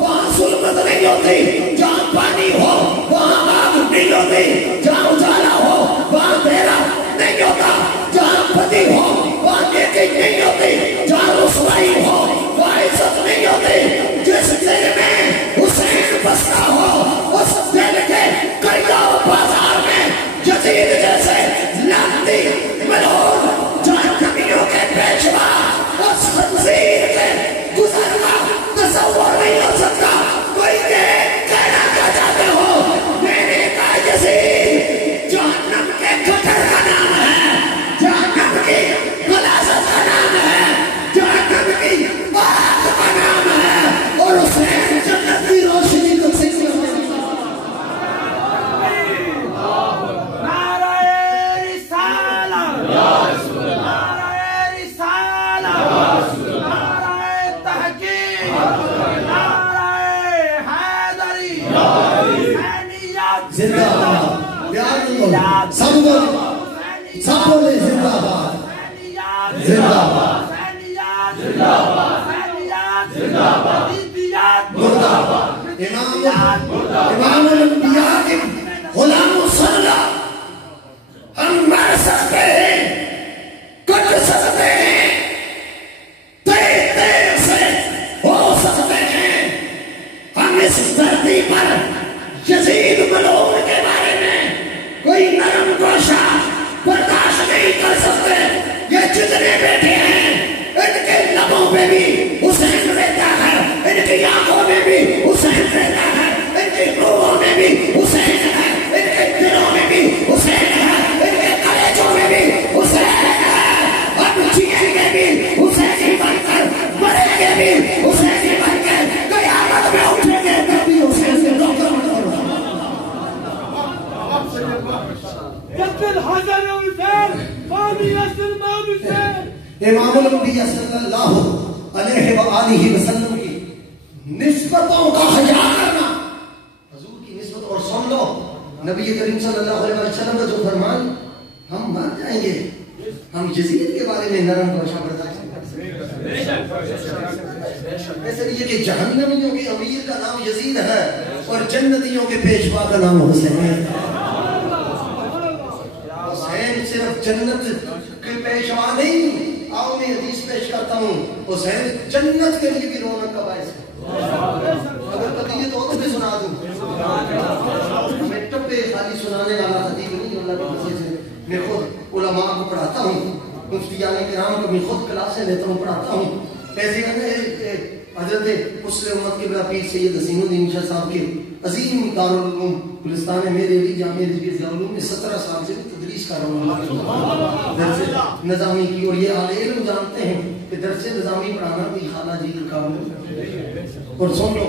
وہاں ظلمت نہیں ہوتی، جہاں پانی ہو وہاں آگ نہیں ہوتی، جہاں اجالا ہو وہاں اندھیرا نہیں ہوتا، جہاں بدی ہو وہاں نیکی نہیں ہوتی، جہاں رسوائی ہو وہاں عزت نہیں ہوتی۔ جس دل میں حسین بستا ہو اس دل کے قریہ و بازار میں یزید جیسے لعنتی ملعون جہنمیوں کے پیشوا اس خنزیر کے گزر کا تصور نہیں ہو سکتا۔ کوئی کہنا کیا چاہتے ہو؟ میں نے کہا یزید جہنم کے گٹر کا نام ہے، جہنم کی غلاظت کا نام ہے، جہنم کی آگ کا نام ہے، اور حسین جنت کی روشنی کو سکھلا۔ زندہ باد، سب بولے زندہ باد، زندہ باد، مردہ باد۔ امام الانبیاء کے غلاموں صلی اللہ، ہم مر سکتے ہیں، کٹ سکتے ہیں، تیر سے ہو سکتے ہیں، ہم اس دھرتی پر یزید ملعون کے بارے میں کوئی نرم گوشہ برداشت نہیں کر سکتے۔ یہ جتنے بیٹھے ہیں ان کے لبوں پہ بھی حسین رہتا ہے، ان کی آنکھوں میں بھی حسین رہتا ہے، ان کی روحوں میں بھی حسین ہے، ان کے دلوں میں بھی حسین ہے، ان کے کلیجوں میں بھی حسین ہے۔ ہم جیئیں گے بھی حسینی بن کر، مریں گے بھی حسینی بن کر، قیامت میں اٹھیں گے کبھی حسین سے روکا۔ امام الانبیاء صلی اللہ علیہ وآلہ وسلم کی نسبتوں کا حیا کرنا، حضور کی نسبت۔ اور سن لو نبی کریم صلی اللہ علیہ وسلم کا جو فرمان، ہم مر جائیں گے، ہم یزید کے بارے میں نرم گوشہ برداشت نہیں کر سکتے۔ ایسے لیے کہ جہنمیوں کے امیر کا نام یزید ہے اور جنتیوں کے پیشوا کا نام حسین ہے۔ حسین صرف جنت کے پیشوا نہیں، آؤ میں حدیث پیش کرتا ہوں، حسین جنت کے لیے بھی رونق کا باعث ہے۔ اگر کبھی یہ تو بھی سنا دوں، میں ٹپے خالی سنانے والا خطیب نہیں، اللہ کی وجہ سے میں خود علماء کو پڑھاتا ہوں، مفتیان کرام کو میں خود کلاسیں لیتا ہوں، پڑھاتا ہوں۔ ایسے حضرت مسلم امت قبلہ پیر سید حسین الدین شاہ صاحب کے عظیم دارالعلوم گلستان میرے علی جامعہ رضویہ دارالعلوم میں 17 سال سے تدریس کر رہا ہوں، درس نظامی کی، اور یہ اہل علم جانتے ہیں کہ درس نظامی پڑھانا کوئی خالہ جی کا کام ہے۔ اور سن لو،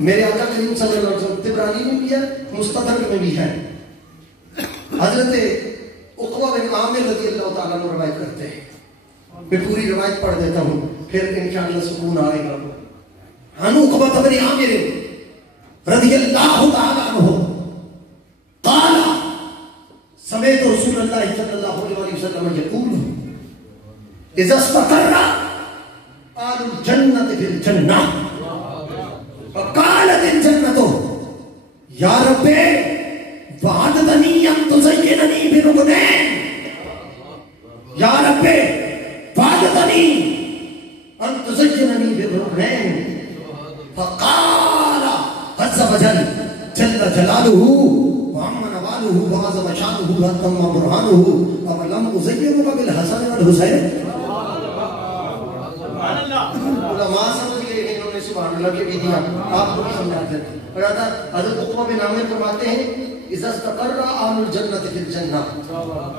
میرے آقا کریم صلی اللہ علیہ وسلم طبرانی میں بھی ہے، مستدرک میں بھی ہے۔ حضرت عقبہ بن عامر رضی اللہ تعالیٰ عنہ روایت کرتے ہیں، میں پوری روایت پڑھ دیتا ہوں پھر انشاءاللہ سکون آئے گا۔ عن عقبہ بن عامر رضی اللہ تعالیٰ عنہ قال سمعت رسول اللہ صلی اللہ علیہ وسلم یقول اذا استقر آل الجنة في الجنة فقالت الجنة یا رب وعدتنی ان تزیننی برکنین، یا رب وعدتنی ان تزیننی برکنین، فقال عز وجل جل جلالہ وعم نوالہ وعظم شانہ وتم برہانہ اولم ازینک بالحسن والحسین۔ علماء سمجھ گئے کہ انہوں نے سبحان اللہ کے بھی دیا، آپ کو بھی سمجھاتے ہیں۔ اور حضرت عقبہ بن عامر فرماتے ہیں اذا استقر اہل الجنۃ فی الجنہ،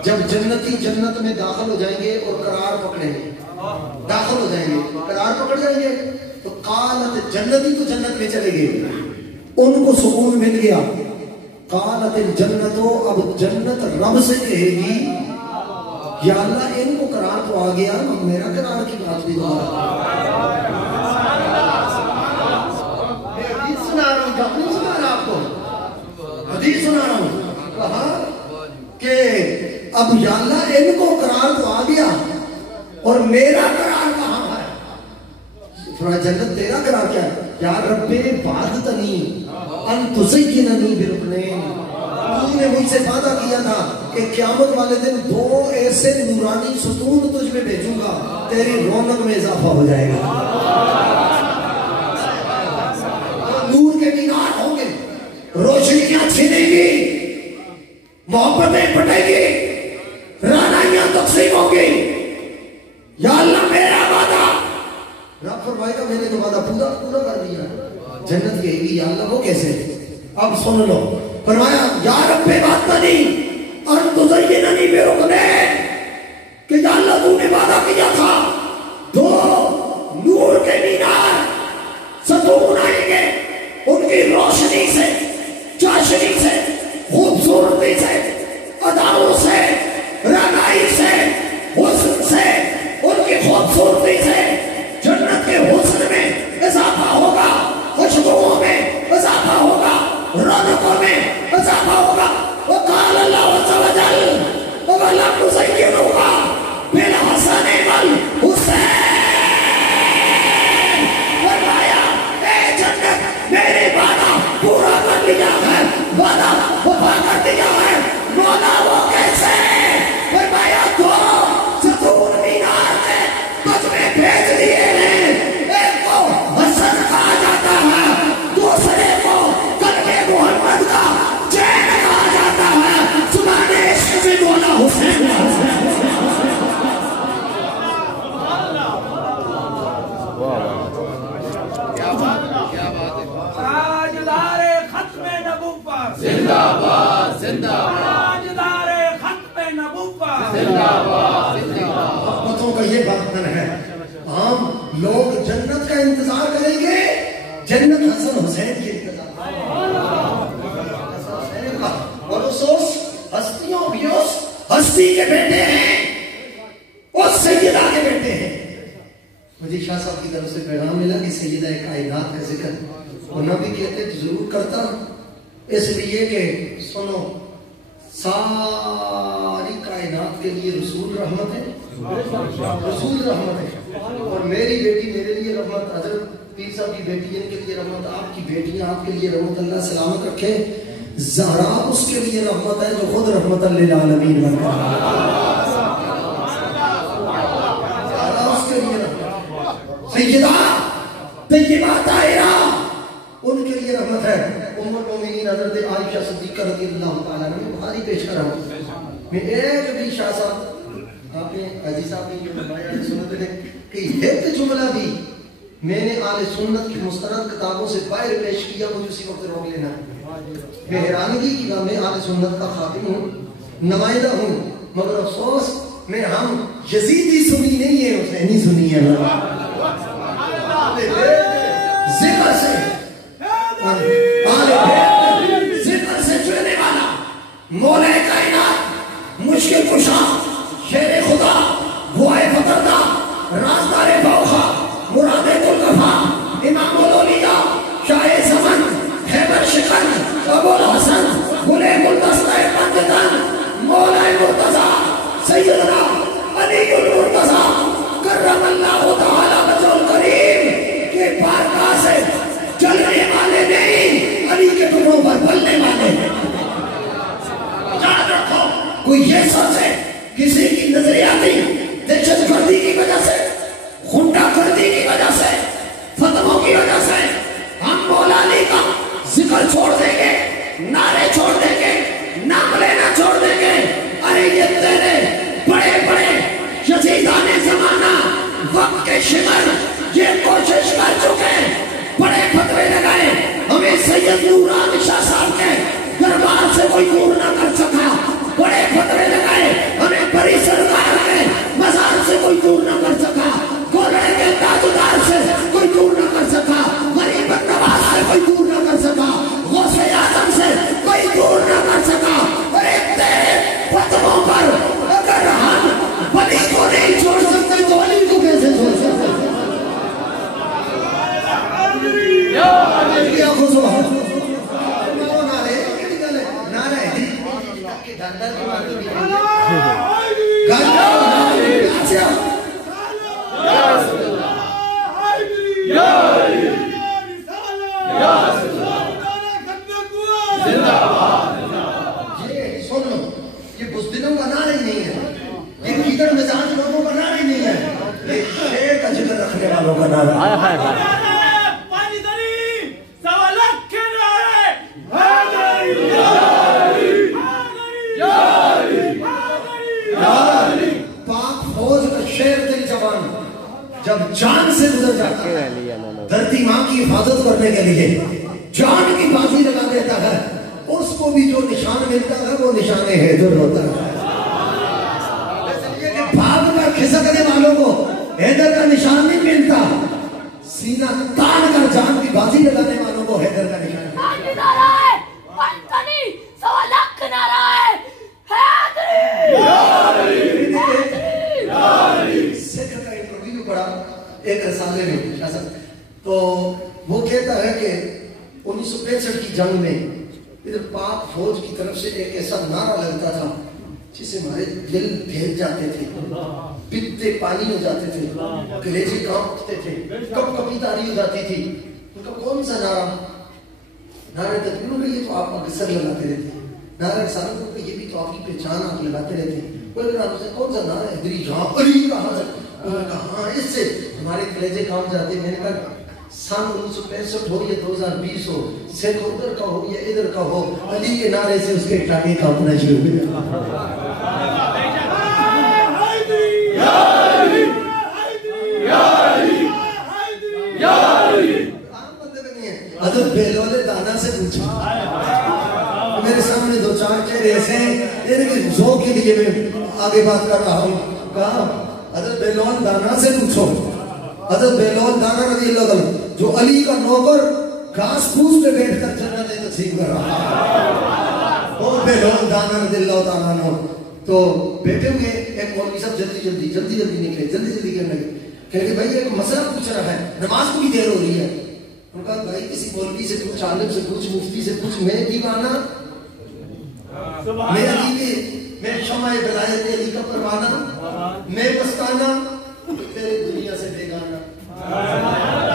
جب جنتی جنت میں داخل ہو جائیں گے اور قرار پکڑیں گے، داخل ہو جائیں گے، قرار پکڑ جائیں گے، تو قالت جنتی تو جنت میں چلے گئے، ان کو سکون مل گیا۔ قالت الجنت، اب جنت رب سے کہے گی یا اللہ ان کو قرار تو آ گیا، میرا قرار کی بات بھی دوبارہ۔ میں حدیث سنا رہا ہوں، جب نہیں سنا رہا آپ کو، حدیث سنا رہا ہوں، کہا کہ اب یا اللہ ان کو قرار تو آ گیا اور میرا قرار کہاں ہے؟ فرمایا جنت تیرا قرار کیا ہے؟ یا رب وعدتنی ان تزیننی برکنین، تو نے مجھ سے وعدہ کیا تھا کہ قیامت والے دن 2 ایسے نورانی ستون تجھ میں بھیجوں گا، تیری رونق میں اضافہ ہو جائے گا۔ نور کے مینار ہوں گے، روشنیاں چھنیں گی، محبتیں پٹیں گی، رانائیاں تقسیم ہوں گی۔ یا اللہ میرا وعدہ، رب فرمائے گا میں نے تو وعدہ پورا کر دیا۔ جنت کہے گی یا اللہ وہ کیسے؟ اب سن لو، فرمایا یا رب وعدتنی ان تزیننی برکنین، کہ یا اللہ تو نے وعدہ کیا تھا 2 نور کے مینار ستون آئیں گے، ان کی روشنی سے، چاشنی سے، خوبصورتی سے، اداؤں سے، رانائی سے، حسن سے، ان کی خوبصورتی سے جنت کے حسن میں اضافہ ہوگا، خوشبوؤں میں اضافہ ہوگا، رونقوں میں اضافہ ہوگا۔ وقال اللہ عز وجل وَلَمْ نُزَيِّنُهَا بِالْحَسَنِ وَالْحُسَيْنِ، فرمایا اے جنت میرے وعدہ پورا کر لیا ہے، وعدہ وفا کر دیا ہے۔ مولا وہ کیسے؟ فرمایا 2 ستون مینار نے تجھ میں بھیج دیے ہیں، ایک کو حسن کہا جاتا ہے، دوسرے کو قلبِ محمد کا چین کہا جاتا ہے۔ زبان عشق سے مولا حسین تاجدار ختم نبوت زندہ باد، زندہ باد، تاجدار ختم نبوت زندہ باد، زندہ باد۔ محبتوں کا یہ برتن ہے، عام لوگ جنت کا انتظار کریں گے، جنت حسن حسین کی انتظار حسین کا، اور اسوس ہستیوں بیوس ہستی کے بیٹے ہیں، اس سیدہ کے بیٹے ہیں۔ مجھے شاہ صاحب کی طرف سے پیغام ملا کہ سیدہ کائنات کا ذکر ہونا بھی کہتے تو ضرور کرتا، اس لیے کہ سنو ساری کائنات کے لیے رسول رحمت ہے، رسول رحمت ہے، اور میری بیٹی میرے لیے رحمت، حضرت پیر صاحب کی بیٹی ان کے لیے رحمت، آپ کی بیٹیاں آپ کے لیے رحمت، اللہ سلامت رکھے۔ زہرا اس کے لیے رحمت ہے جو خود رحمت للعالمین بنتا ہے، زہرا اس کے لیے رحمت، سیدہ طیبہ طاہرہ ان کے لیے رحمت ہے۔ ام المومنین حضرت عائشہ صدیقہ رضی اللہ تعالیٰ عنہ، بخاری پیش کر رہا ہوں میں، ایک بھی شاہ صاحب آپ نے عزیز صاحب نے جو فرمایا ہے سنت نے کہ ایک جملہ بھی میں نے آل سنت کی مستند کتابوں سے باہر پیش کیا، مجھے اسی وقت روک لینا ہے۔ میں حیرانگی کی بات، میں آل سنت کا خادم ہوں، نمائندہ ہوں، مگر افسوس میں ہم یزیدی سنی نہیں ہے، حسینی سنی ہے۔ ذکر سے ذکر سے جڑنے والا مولا کائنات، مشکل کشا، شیر خدا، غوائے فتردہ، رازدار فوخا، مراد کلکفا، امام الاولیاء، شاہ زمن، خیبر شکن، ابو الحسن، گلے گلدستہ پنجتن، مولا مرتضی سیدنا علی المرتضی کرم اللہ تعالی وجہ الکریم کے بارگاہ سے چلنے والے نہیں، علی کے پروں پر بلنے والے۔ یاد رکھو، کوئی یہ سوچے کسی کی نظریاتی دہشت گردی کی وجہ سے، خونڈا گردی کی وجہ سے، فتنوں کی وجہ سے ہم مولا علی کا ذکر چھوڑ دیں گے، نعرے چھوڑ دیں گے، نام لینا چھوڑ دیں گے، ارے یہ تیرے بڑے بڑے یزیدان زمانہ وقت کے شمر یہ کوشش کر چکے، بڑے فتوے لگائے، ہمیں سید نوران شاہ صاحب کے دربار سے کوئی دور نہ کر سکا، بڑے فتوے لگائے، ہمیں بڑی سرکار کے مزار سے کوئی دور نہ کر سکا، گولڑے کے تاجدار سے کوئی دور نہ کر سکا، غریب نواز سے کوئی دور نہ کر سکا، غوث اعظم سے کوئی دور نہ کر سکا، اور ایک تیرے فتووں پر اگر ہم ولی کو نہیں چھوڑ سکتے تو علی کو کیسے چھوڑ سکتے؟ یا خضوہ یہ بزدلوں کا نعرہ ہی نہیں ہے، یہ کیدر مزاج لوگوں کا نعرہ ہی نہیں ہے، یہ شیر کا جگر رکھنے والوں کا نعرہ ہے۔ پاک فوج کا شیر دل جوان جب جان سے گزر جاتا ہے، دھرتی ماں کی حفاظت کرنے کے لیے جان کی بازی لگا دیتا ہے، اس کو بھی جو نشان ملتا ہے وہ نشان حیدر ہوتا ہے۔ بھاگ کر کھسکنے والوں کو حیدر کا نشان نہیں ملتا، سینہ تان کر جان کی بازی لگانے والوں کو حیدر کا نشان ملتا ہے۔ سکھ کا انٹرویو پڑھا ایک رسالے میں، تو وہ کہتا ہے کہ 1965 کی جنگ میں ادھر پاک فوج کی طرف سے ایک ایسا نعرہ لگتا تھا جس سے ہمارے دل بھیج جاتے تھے، پتے پانی ہو جاتے تھے، کلیجے کانپتے تھے، کپ کپی تاری ہو جاتی تھی۔ ان کا کون سا نعرہ؟ نعرہ تکبیر میں یہ تو آپ اکثر لگاتے رہتے ہیں، نعرہ رسالت میں یہ بھی تو آپ کی پہچان آپ لگاتے رہتے ہیں۔ کون سا نعرہ ہے؟ علی کہاں ہے؟ انہوں نے کہا ہاں اس سے ہمارے کلیجے کام جاتے ہیں۔ میں نے کہا سن 1965 ہو یا 2020 ہو، سکھ ادھر کا ہو یا ادھر کا ہو، علی کے نعرے سے اس کے ٹانگے کانپنا شروع ہو گیا۔ حضرت بہلول دانا سے پوچھا، میرے سامنے دو چار چہرے ایسے ہیں جن ذوق کے لیے میں آگے بات کر رہا ہوں۔ کہا حضرت بہلول دانا سے پوچھو، حضرت بہلول دانا رضی اللہ عنہ جو علی کا نوکر گھاس پھوس پہ بیٹھ کر جنت تقسیم کر رہا ہے، اور بہلول دانا رضی اللہ تعالیٰ عنہ تو بیٹھے ہوئے ایک مولوی صاحب جلدی جلدی نکلے، جلدی کرنے لگے، کہتے ہیں بھائی ایک مسئلہ پوچھ رہا ہے، نماز کو بھی دیر ہو رہی ہے۔ ان کا بھائی کسی مولوی سے پوچھ، عالم سے پوچھ، مفتی سے پوچھ، میں دیوانہ، میں شمع ولایت علی کا پروانہ، میں مستانہ تیرے دنیا سے بیگانہ،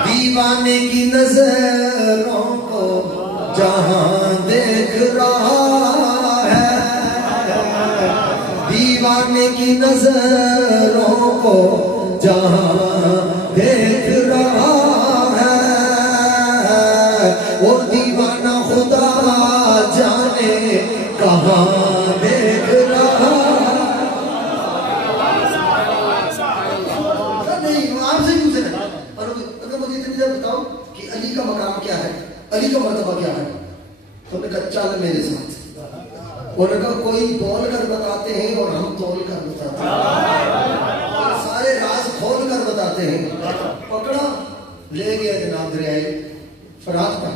دیوانے کی نظروں کو جہاں دیکھ رہا ہے، دیوانے کی نظروں کو جہاں دیکھ رہا ہے، وہ دیوانہ خدا جانے کہاں دیکھ رہا ہے۔ نہیں آپ سے پوچھ رہے ہیں، اور اگر مجھے اتنی دیر بتاؤ کہ علی کا مقام کیا ہے، علی کا مرتبہ کیا ہے، تو نے کہا چل میرے ساتھ۔ انہوں نے کہا کوئی بول کر بتاتے ہیں اور ہم تول کر بتاتے ہیں، سارے راز کھول کر بتاتے ہیں۔ پکڑا لے گیا جناب دریائے فرات پر،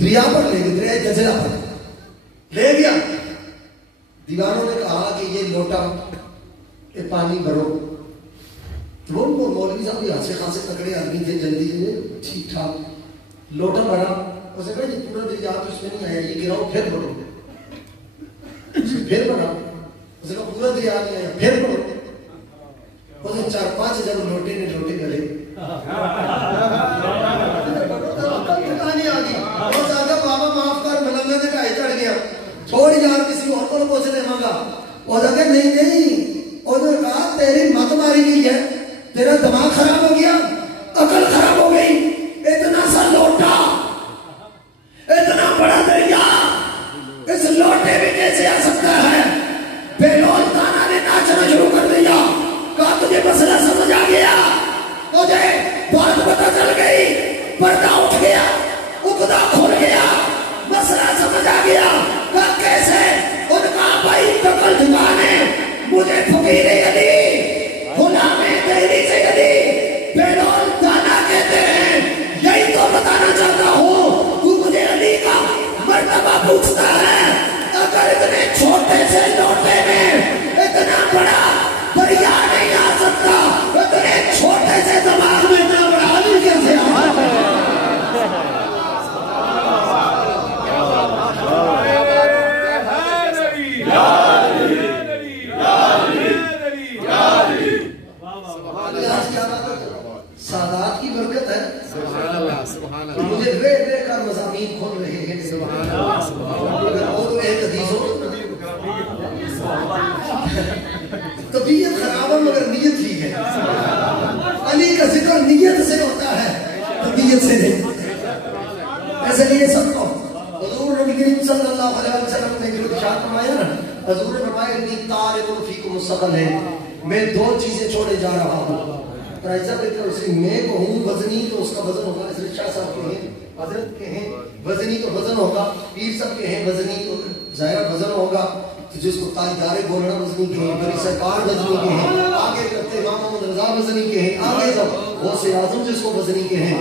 دریا پر لے گیا، دریائے جزیرہ پر لے گیا۔ دیوانوں نے کہا کہ یہ لوٹا یہ پانی بھرو، وہ مولوی صاحب یہاں سے خاصے تکڑے آدمی تھے، جلدی سے ٹھیک ٹھاک لوٹا بھرا، اسے کہا یہ پورا دریا تو اس میں نہیں آیا، یہ گراؤ پھر بھرو، پھر بھرا، اسے کہا پورا دریا نہیں آیا، پھر بھرو، اسے 4-5 جب لوٹے نے لوٹے گلے کہانی آ گئی، اور آگا بابا معاف کر، ملنگا نے کہا چڑھ گیا، چھوڑ یار کسی اور کو پوچھنے مانگا، اور آگا نہیں نہیں، انہوں نے کہا تیری مت ماری گئی ہے، تیرا دماغ خراب ہو گیا، عقل خراب ہو گئی، اتنا سا لوٹا، اتنا بڑا دریا، اس لوٹے میں کیسے آ سکتا ہے؟ بیلول دانا نے ناچنا شروع کر دیا، کہا تجھے مسئلہ سمجھ آ گیا، مجھے بات پتہ چل گئی، پردہ اٹھ گیا، عقدہ کھل گیا، مسئلہ سمجھ آ گیا، کہا کیسے؟ ان کا بھائی بکل جھکانے، مجھے فقیر علی، غلام دہلی سے علی، بیلول دانا کہتے ہیں، یہی تو بتانا چاہتا ہوں، تو مجھے علی کا مرتبہ پوچھتا ہے، اگر اتنے چھوٹے سے لوٹے میں اتنا بڑا دریا نہیں آ سکتا، اتنے چھوٹے سے دماغ میں اتنا بڑا علی کیسے آ سکتا ہے؟ سادات کی برکت ہے، مجھے رہ کر مضامین کھول رہے ہیں، اور ایک حدیث ہو طبیعت خراب ہے مگر نیت ٹھیک ہے، علی کا ذکر نیت سے ہوتا ہے، طبیعت سے نہیں۔ ایسے لیے سب کو حضور نبی کریم صلی اللہ علیہ وسلم نے جو ارشاد فرمایا نا، حضور نے فرمایا انی تارک فیکم الثقلین، میں 2 چیزیں چھوڑے جا رہا ہوں، رائزہ بہتر اسے میں کہوں وزنی تو اس کا وزن ہوگا، حضرت شاہ صاحب کہیں، حضرت کہیں وزنی تو وزن ہوگا، پیر صاحب کہیں وزنی تو ظاہر وزن ہوگا، جس کو تاجدار گولڑا وزنی کہیں، بری سرکار وزنی کہیں، آگے کرتے امام محمد رضا وزنی کہیں، آگے جب غوث اعظم جس کو وزنی کہیں،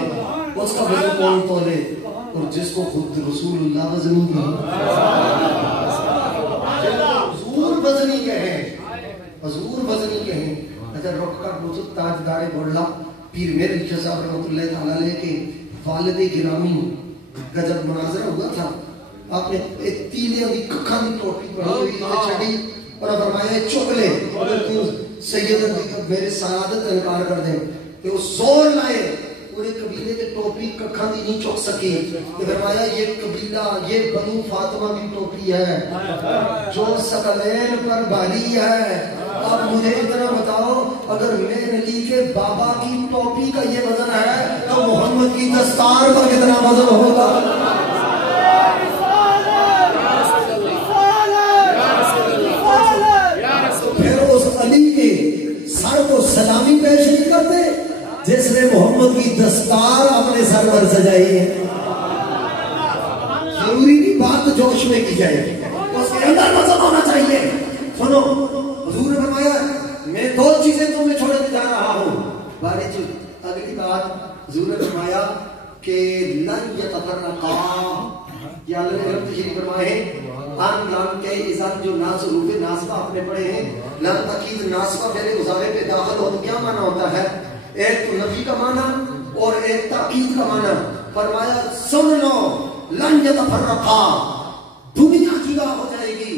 اس کا وزن کون تولے، اور جس کو خود رسول اللہ وزنی کہیں، حضور وزنی کہیں، حضور وزنی کہیں۔ اگر رخ کر بوجھ تاجدار گولڑا پیر میرے شاہ صاحب رحمۃ اللہ تعالیٰ علیہ کے والد گرامی کا جب مناظرہ ہوا تھا، آپ نے ایک تیلیاں دی ککھاں دی ٹوپی پڑھی ہوئی چھڑی اور فرمایا چک لے، اگر تو سید میرے سعادت انکار کر دیں کہ وہ زور لائے، پورے قبیلے کے ٹوپی ککھاں دی نہیں چک سکی، کہ فرمایا یہ قبیلہ یہ بنو فاطمہ کی ٹوپی ہے جو ثقلین پر بھاری ہے۔ اب مجھے اتنا بتاؤ، اگر میں علی کے بابا کی ٹوپی کا یہ وزن ہے تو محمد کی دستار پر کتنا وزن ہوگا؟ پھر اس علی کے سر کو سلامی پیش نہیں کرتے جس نے محمد کی دستار اپنے سر پر سجائی ہے؟ ضروری نہیں بات جوش میں کی جائے، اس کے اندر وزن ہونا چاہیے۔ سنو، حضور نے فرمایا میں 2 چیزیں تمہیں چھوڑ کے جا رہا ہوں، بارے چیز اگلی بات حضور نے فرمایا کہ لن یتفرقا، یا اللہ نے رب تشریف فرمائے ان لام کے اذن جو ناس روح ناسبہ اپنے پڑھے ہیں، لن تقید ناسبہ پہلے گزارے پہ داخل ہو تو کیا معنی ہوتا ہے؟ ایک تو نفی کا معنی اور ایک تاکید کا معنی۔ فرمایا سن لو لن یتفرقا، دنیا جدا ہو جائے گی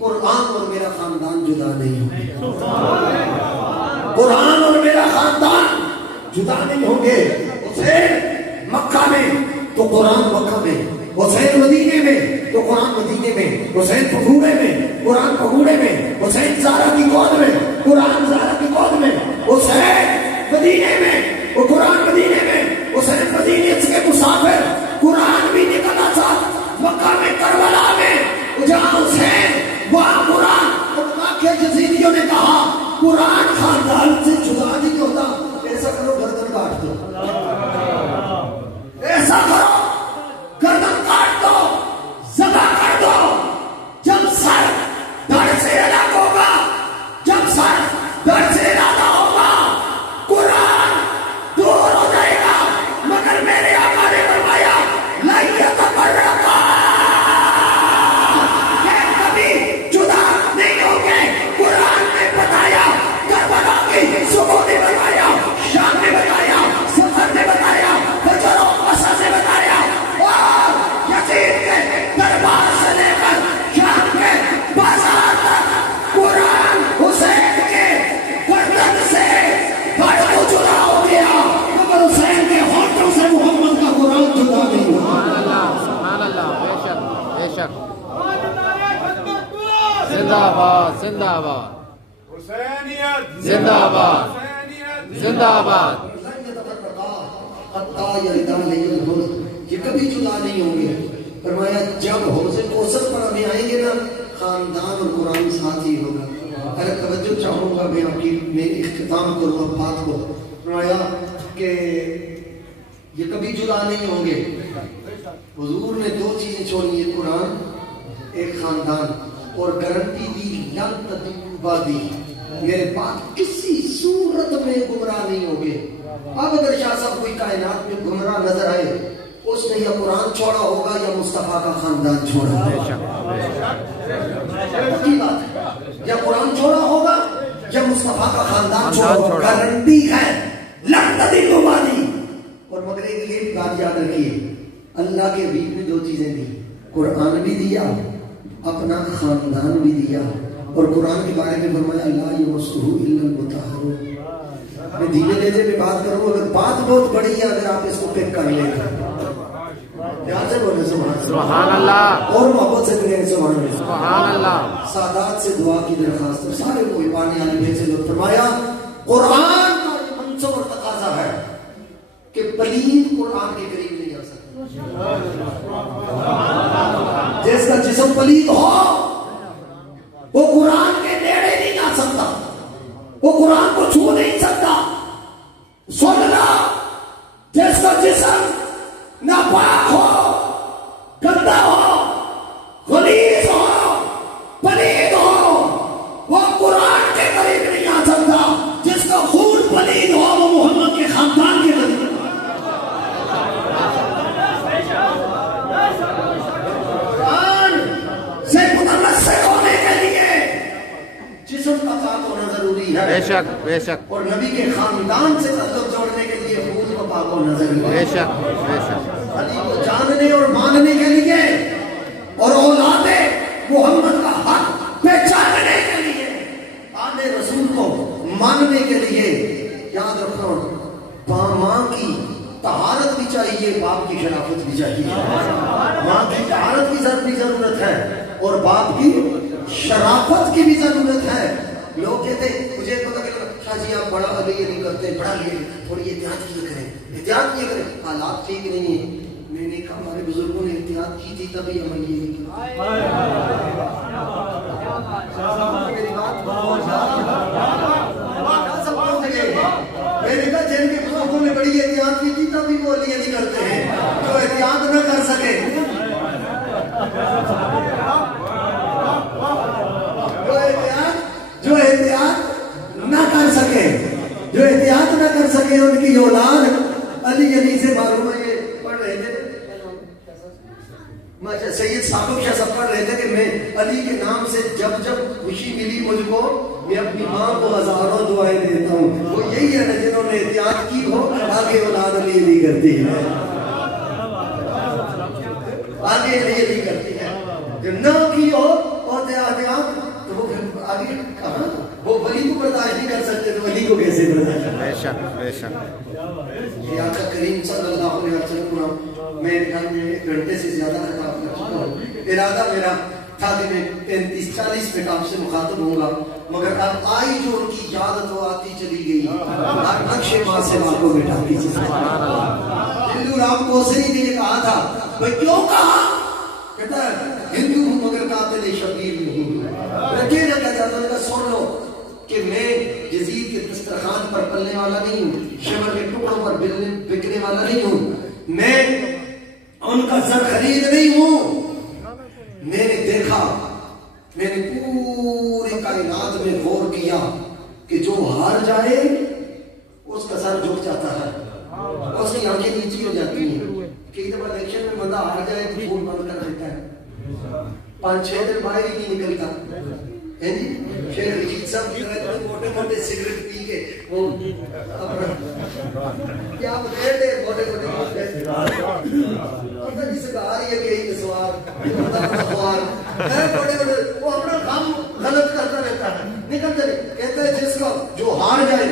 قرآن اور میرا خاندان جدا نہیں ہوں گے، قرآن اور میرا خاندان جدا نہیں ہوں گے۔ حسین مکہ میں تو قرآن مکہ میں، حسین مدینے میں تو قرآن مدینے میں، حسین پگوڑے میں قرآن پگوڑے میں، حسین زہرا کی گود میں قرآن زہرا کی گود میں، حسین مدینے میں وہ قرآن مدینے میں، حسین مدینے سے مسافر قرآن بھی نکلا تھا مکہ میں کربلا میں جہاں حسین وہاں قرآن۔ علماء کے جزیریوں نے کہا قرآن خاندان سے جدا نہیں ہوتا، ایسا کرو گردن کاٹ دو، ایسا کرو گردن کاٹ دو، ذبح کر دو۔ جب سر دھڑ سے الگ ہوگا، جب سر دھڑ سے الگ ہوگا، قرآن دور ہو جائے گا، مگر میرے آقا نے فرمایا لا یتفرقا، یہ کبھی جدا نہیں ہوں گے۔ قرآن نے بتایا، کربلا کی صبح نے بتایا، شام نے بتایا، سفر نے بتایا، فجر و عصر نے بتایا، اور یزید کے دربار سے لے کر شام کے بازار تک قرآن حسین کے گردن سے دھڑ کو جدا ہو گیا، مگر حسین کے ہونٹوں سے محمد کا قرآن جدا نہیں ہوا۔ سبحان اللہ، بے شک بے شک۔ زندہ آباد زندہ آباد حسینیت زندہ آباد حسینیت زندہ آباد۔ یہ کبھی جدا نہیں ہوں گے۔ فرمایا جب حوض کوثر پر ہمیں آئیں گے نا، خاندان اور قرآن ساتھ ہی ہوگا۔ اگر توجہ چاہوں گا میں آپ کی، میں اختتام کروں اب بات کو۔ فرمایا کہ یہ کبھی جدا نہیں ہوں گے۔ حضور نے دو چیزیں چھوڑی ہیں، قرآن ایک خاندان، اور گارنٹی دی لن تضلوا دی، میرے پاس کسی صورت میں گمراہ نہیں ہوگے۔ اب اگر شاہ صاحب کوئی کائنات میں گمراہ نظر آئے، اس نے یا قرآن چھوڑا ہوگا یا مصطفیٰ کا خاندان چھوڑا ہوگا۔ پکی بات ہے، یا قرآن چھوڑا ہوگا یا مصطفیٰ کا خاندان چھوڑا ہوگا، گارنٹی ہے لن تضلوا دی۔ اور مگر ایک یہ بات یاد رکھیے، اللہ کے حبیب نے دو چیزیں دی، قرآن بھی دیا، اپنا خاندان بھی دیا، اور قرآن کے بارے میں فرمایا لا یمسہ الا المطہرون۔ میں دھیرے لہجے میں بات کروں، اگر بات بہت بڑی ہے اگر آپ اس کو پک کر لیں پیار سے بولے سبحان اللہ، اور محبت سے کریں سبحان اللہ۔ سبحان اللہ۔ سادات سے دعا کی درخواست ہے، سارے کوئی پانے والے بھیج سے لوگ فرمایا قرآن کا یہ منصب اور تقاضا ہے کہ پلید قرآن کے قریب نہیں آ سکتا۔ جس کا جسم پلید ہو وہ قرآن کے نیڑے نہیں آ سکتا، وہ قرآن کو چھو نہیں سکتا۔ سننا، جس کا جسم ناپاک ہو، گندا ہو، غلیظ ہو، پلید ہو، وہ قرآن کے قریب نہیں آ سکتا۔ جس کا خون پلید ہو وہ محمد کے خاندان کے قریب۔ قرآن سے متمسک ہونے کے لیے جسم کا پاک ہونا ضروری ہے، بے شک بے شک اور نبی کے خاندان سے تعلق جوڑنے کے لیے خون کا پاک ہونا ضروری ہے۔ بے شک بے شک۔ علی کو جاننے اور ماننے کے لیے اور اولاد محمد کا حق پہچاننے کے لیے، آل رسول کو ماننے کے لیے یاد رکھو ماں کی طہارت بھی چاہیے، باپ کی شرافت بھی چاہیے۔ ماں کی طہارت کی بھی ضرورت ہے اور باپ کی شرافت کی بھی ضرورت ہے۔ لوگ کہتے مجھے پتہ کہ شاہ جی آپ بڑا علی نہیں کرتے، بڑا لیے تھوڑی احتیاط کیے کریں، احتیاط کیے کریں، حالات ٹھیک نہیں ہیں۔ میں نے کہا ہمارے بزرگوں نے احتیاط کی تھی تبھی ہم یہ نہیں کیا۔ میں نے کہا جن کے بزرگوں نے بڑی احتیاط کی تھی تبھی وہ علی نہیں کرتے ہیں، جو احتیاط نہ کر سکے، جو احتیاط نہ کر سکے، جو احتیاط نہ کر سکے ان کی اولاد علی سے معلوم ہے۔ یہ پڑھ رہے تھے سید ثاقب شاہ صاحب پڑھ رہے تھے کہ میں علی کے نام سے جب جب خوشی ملی مجھ کو، میں اپنی ماں کو ہزاروں دعائیں دیتا ہوں۔ وہ یہی ہے نا جنہوں نے احتیاط کی ہو، آگے اولاد علی نہیں کرتی ہے، آگے علی نہیں کرتی ہے۔ جو نہ کی ہو اور احتیاط ذکر ہے. بے شک بے شک. یہ آقا کریم صلی اللہ علیہ وسلم میں گھر میں 1 گھنٹے سے زیادہ خطاب کر چکا ہوں. ارادہ میرا تھا کہ میں 35-40 منٹ آپ سے مخاطب ہوں گا، مگر اب آئی جو ان کی یاد وہ آتی چلی گئی. ہر نقش ماں سے ماں کو بٹھاتی چلی گئی. ہندو رام کوسری نے کہا تھا، بھئی کیوں کہا؟ کہتا ہے ہندو ہوں مگر قاتل شبیر نہیں ہوں. میں کہنا کہتا تھا، میں سن لو کہ میں یزید کے دسترخوان پر پلنے والا نہیں ہوں، شمر کے ٹکڑوں پر بکنے والا نہیں ہوں، میں ان کا سر خرید نہیں ہوں. میں نے دیکھا، میں نے پوری کائنات میں غور کیا کہ جو ہار جائے اس کا سر جھک جاتا ہے، اس کی آنکھیں نیچی ہو جاتی ہیں. کئی دفعہ الیکشن میں بندہ ہار جائے تو فون بند کر دیتا ہے، 5-6 دن باہر ہی نہیں نکلتا. شیخ رشید صاحب کی طرح موٹے موٹے سگریٹ پی کے وہ کیا بتائیں دے موٹے موٹے پتہ نہیں سکھا رہی ہے کہ یہ سوار موٹے موٹے وہ اپنا کام غلط کرتا رہتا ہے، نکلتے نہیں. کہتے ہیں جس کا جو ہار جائے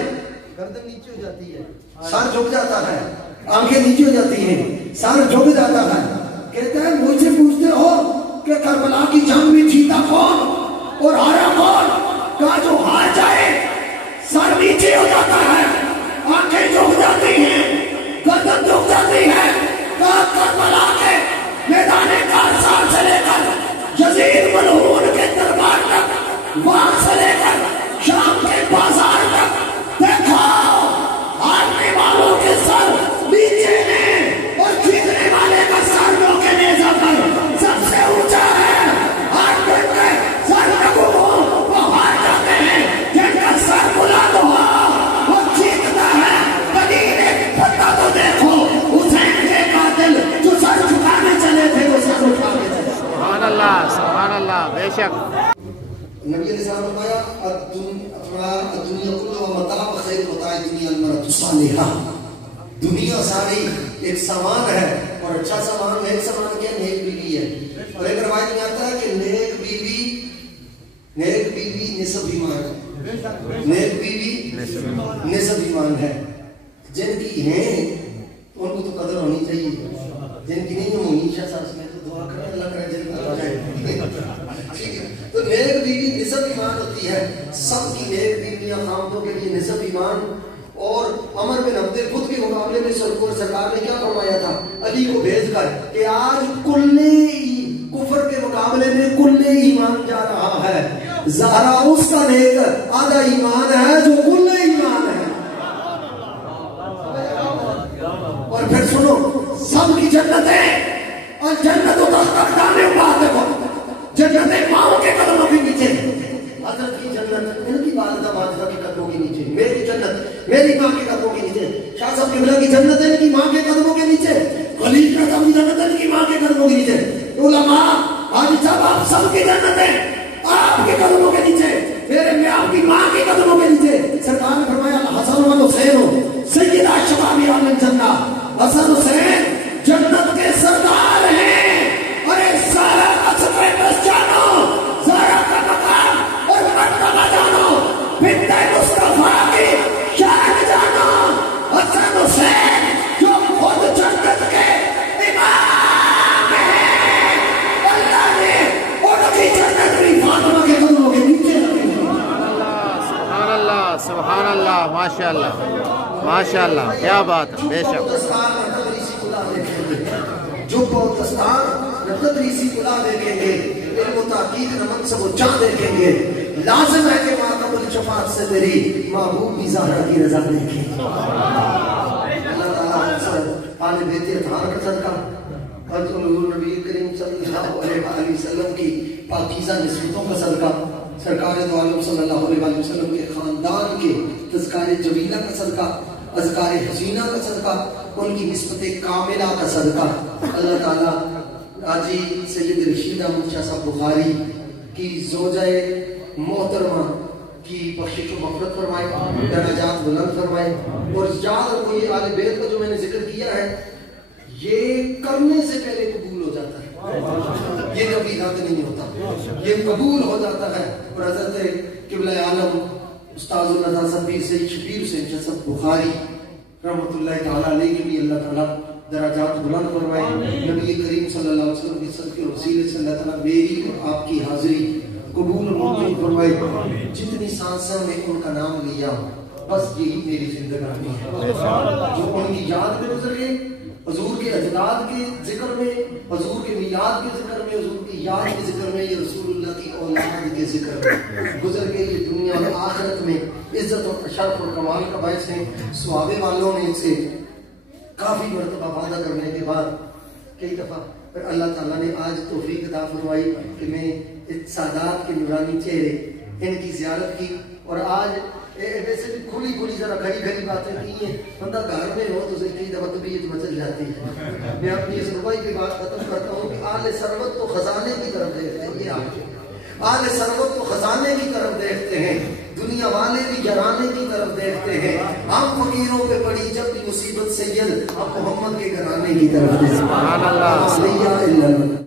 گردن نیچے ہو جاتی ہے، سر جھک جاتا ہے، آنکھیں نیچے ہو جاتی ہیں، سر جھک جاتا ہے. کہتے ہیں مجھ سے پوچھتے ہو کہ کربلا کی جنگ میں جیتا کون اور ہارا کون؟ کہا جو ہار جائے سر نیچے ہو جاتا ہے، آنکھیں جھک جاتی ہیں، گردن جھک جاتی ہے. کہا کربلا کے میدان کارسار سے لے کر یزید ملعون کے دربار تک، وہاں سے لے کر شام کے بازار تک دیکھو ہارنے والوں کے سر نیچے ہیں اور جیتنے والے کا سر لو کے نیزہ پر سب سے اونچا ہے. سبحان اللہ بے شک. نبی علیہ السلام نے فرمایا دنیا کلها متاع خیر متاع دنیا المرأة الصالحہ. دنیا ساری ایک سامان ہے اور اچھا سامان ایک سامان کیا نیک بیوی ہے. اور ایک روایت میں آتا ہے کہ نیک بیوی نصف ایمان ہے، نیک بیوی نصف ایمان ہے. جن کی ہیں ان کو تو قدر ہونی چاہیے، جن کی نہیں ہو نیشا ساس میں تو دعا کریں اللہ کرے جن کی ہو جائے. تو نیک بیوی نصف ایمان ہوتی ہے. سب کی نیک بیویاں خامدوں کے لیے نصف ایمان. اور عمر بن عبد القدس کے مقابلے میں سرکار نے کیا فرمایا تھا علی کو بھیج کر کہ آج کفر کے مقابلے میں کل ایمان جا رہا ہے. زہرا اس کا نیک آدھا ایمان ہے جو کل ایمان ہے. اور پھر سنو سب کی جنتیں اور جنتوں تک جانے بات ہے. جنتیں ماں کے قدموں کے نیچے، حضرت کی جنت ان کی والدہ والدہ کے قدموں کے نیچے، میری جنت میری ماں کے قدموں کے نیچے، شاہ صاحب قبلہ کی جنت ان کی ماں کے قدموں کے نیچے، خلیل صاحب کی جنت ان کی ماں کے قدموں کے نیچے. علماء حاجی صاحب آپ سب کی جنتیں آپ کے قدموں کے نیچے، میرے میں آپ کی ماں کے قدموں کے نیچے. سرکار نے فرمایا حسن و حسین سیدہ شباب اہل الجنہ. حسن حسین جنت کے سردار ہیں. ارے سارا قصب بس جانو، سارا کا مقام اور مرتبہ جانو، بنت مصطفیٰ کی شان جانو. حسن حسین جو خود جنت کے امام ہیں، اللہ نے ان کی جنت بھی فاطمہ کے قدموں کے نیچے رکھی. سبحان اللہ سبحان اللہ ماشاء اللہ ماشاء اللہ کیا بات ہے. بے شک جو بہت دستار تدریسی کلا دیکھیں گے، علم و تحقیق نمک سے وہ چاہ دیکھیں گے. لازم ہے کہ ماں قبل شفاعت سے تیری محبوب بھی زہرا کی رضا دیکھیں. اللہ تعالیٰ آل بیت اطہار کا صدقہ اور نبی کریم صلی اللہ علیہ وسلم کی پاکیزہ نسبتوں کا صدقہ، سرکار دو عالم صلی اللہ علیہ وسلم کے خاندان کے تذکار جمیلہ کا صدقہ، اذکار حسینہ کا صدقہ، ان کی نسبت کاملہ کا صدقہ. اللہ تعالیٰ حاجی سید رشید احمد شاہ صاحب بخاری کی زوجہ محترمہ کی بخشش و مغفرت فرمائے، درجات بلند فرمائے. اور یاد رکھو یہ آل بیت کا جو میں نے ذکر کیا ہے یہ کرنے سے پہلے قبول ہو جاتا ہے، یہ کبھی رد نہیں ہوتا، یہ قبول ہو جاتا ہے. اور حضرت قبلہ عالم استاذ النظاسہ پیر سید شبیر حسین چسب بخاری رحمۃ اللہ تعالیٰ علیہ کی بھی اللہ تعالیٰ درجات بلند فرمائے. نبی کریم صلی اللہ علیہ وسلم کی صدقے اور وسیلے سے اللہ تعالیٰ میری اور آپ کی حاضری قبول اور منظور فرمائے. جتنی سانسیں میں ان کا نام لیا بس یہی میری زندگانی ہے. جو ان کی یاد میں گزر گئے، حضور کے اجداد کے ذکر میں، حضور کے میلاد کے ذکر میں، حضور کی یاد کے ذکر میں، یہ رسول اللہ کی اولاد کے ذکر میں گزر گئے. یہ دنیا اور آخرت میں عزت اور شرف اور کمال کا باعث ہیں. صحابہ والوں نے ان سے کافی مرتبہ وعدہ کرنے کے بعد کئی دفعہ پھر اللہ تعالیٰ نے آج توفیق عطا فرمائی کہ میں سادات کے نورانی چہرے ان کی زیارت کی. اور آج ویسے بھی کھلی کھلی ذرا گھڑی گھڑی باتیں کی ہیں. بندہ گھر میں ہو تو اسے کئی دفعہ طبیعت مچل جاتی ہے. میں اپنی اس ربائی کی بات ختم کرتا ہوں کہ آل ثروت تو خزانے کی طرف دیکھتے ہیں. یہ آل ثروت تو خزانے کی طرف دیکھتے ہیں، دنیا والے بھی گھرانے کی طرف دیکھتے ہیں. ہم فقیروں پہ پڑی جب بھی مصیبت سید، ہم محمد کے گھرانے کی طرف دیکھتے ہیں.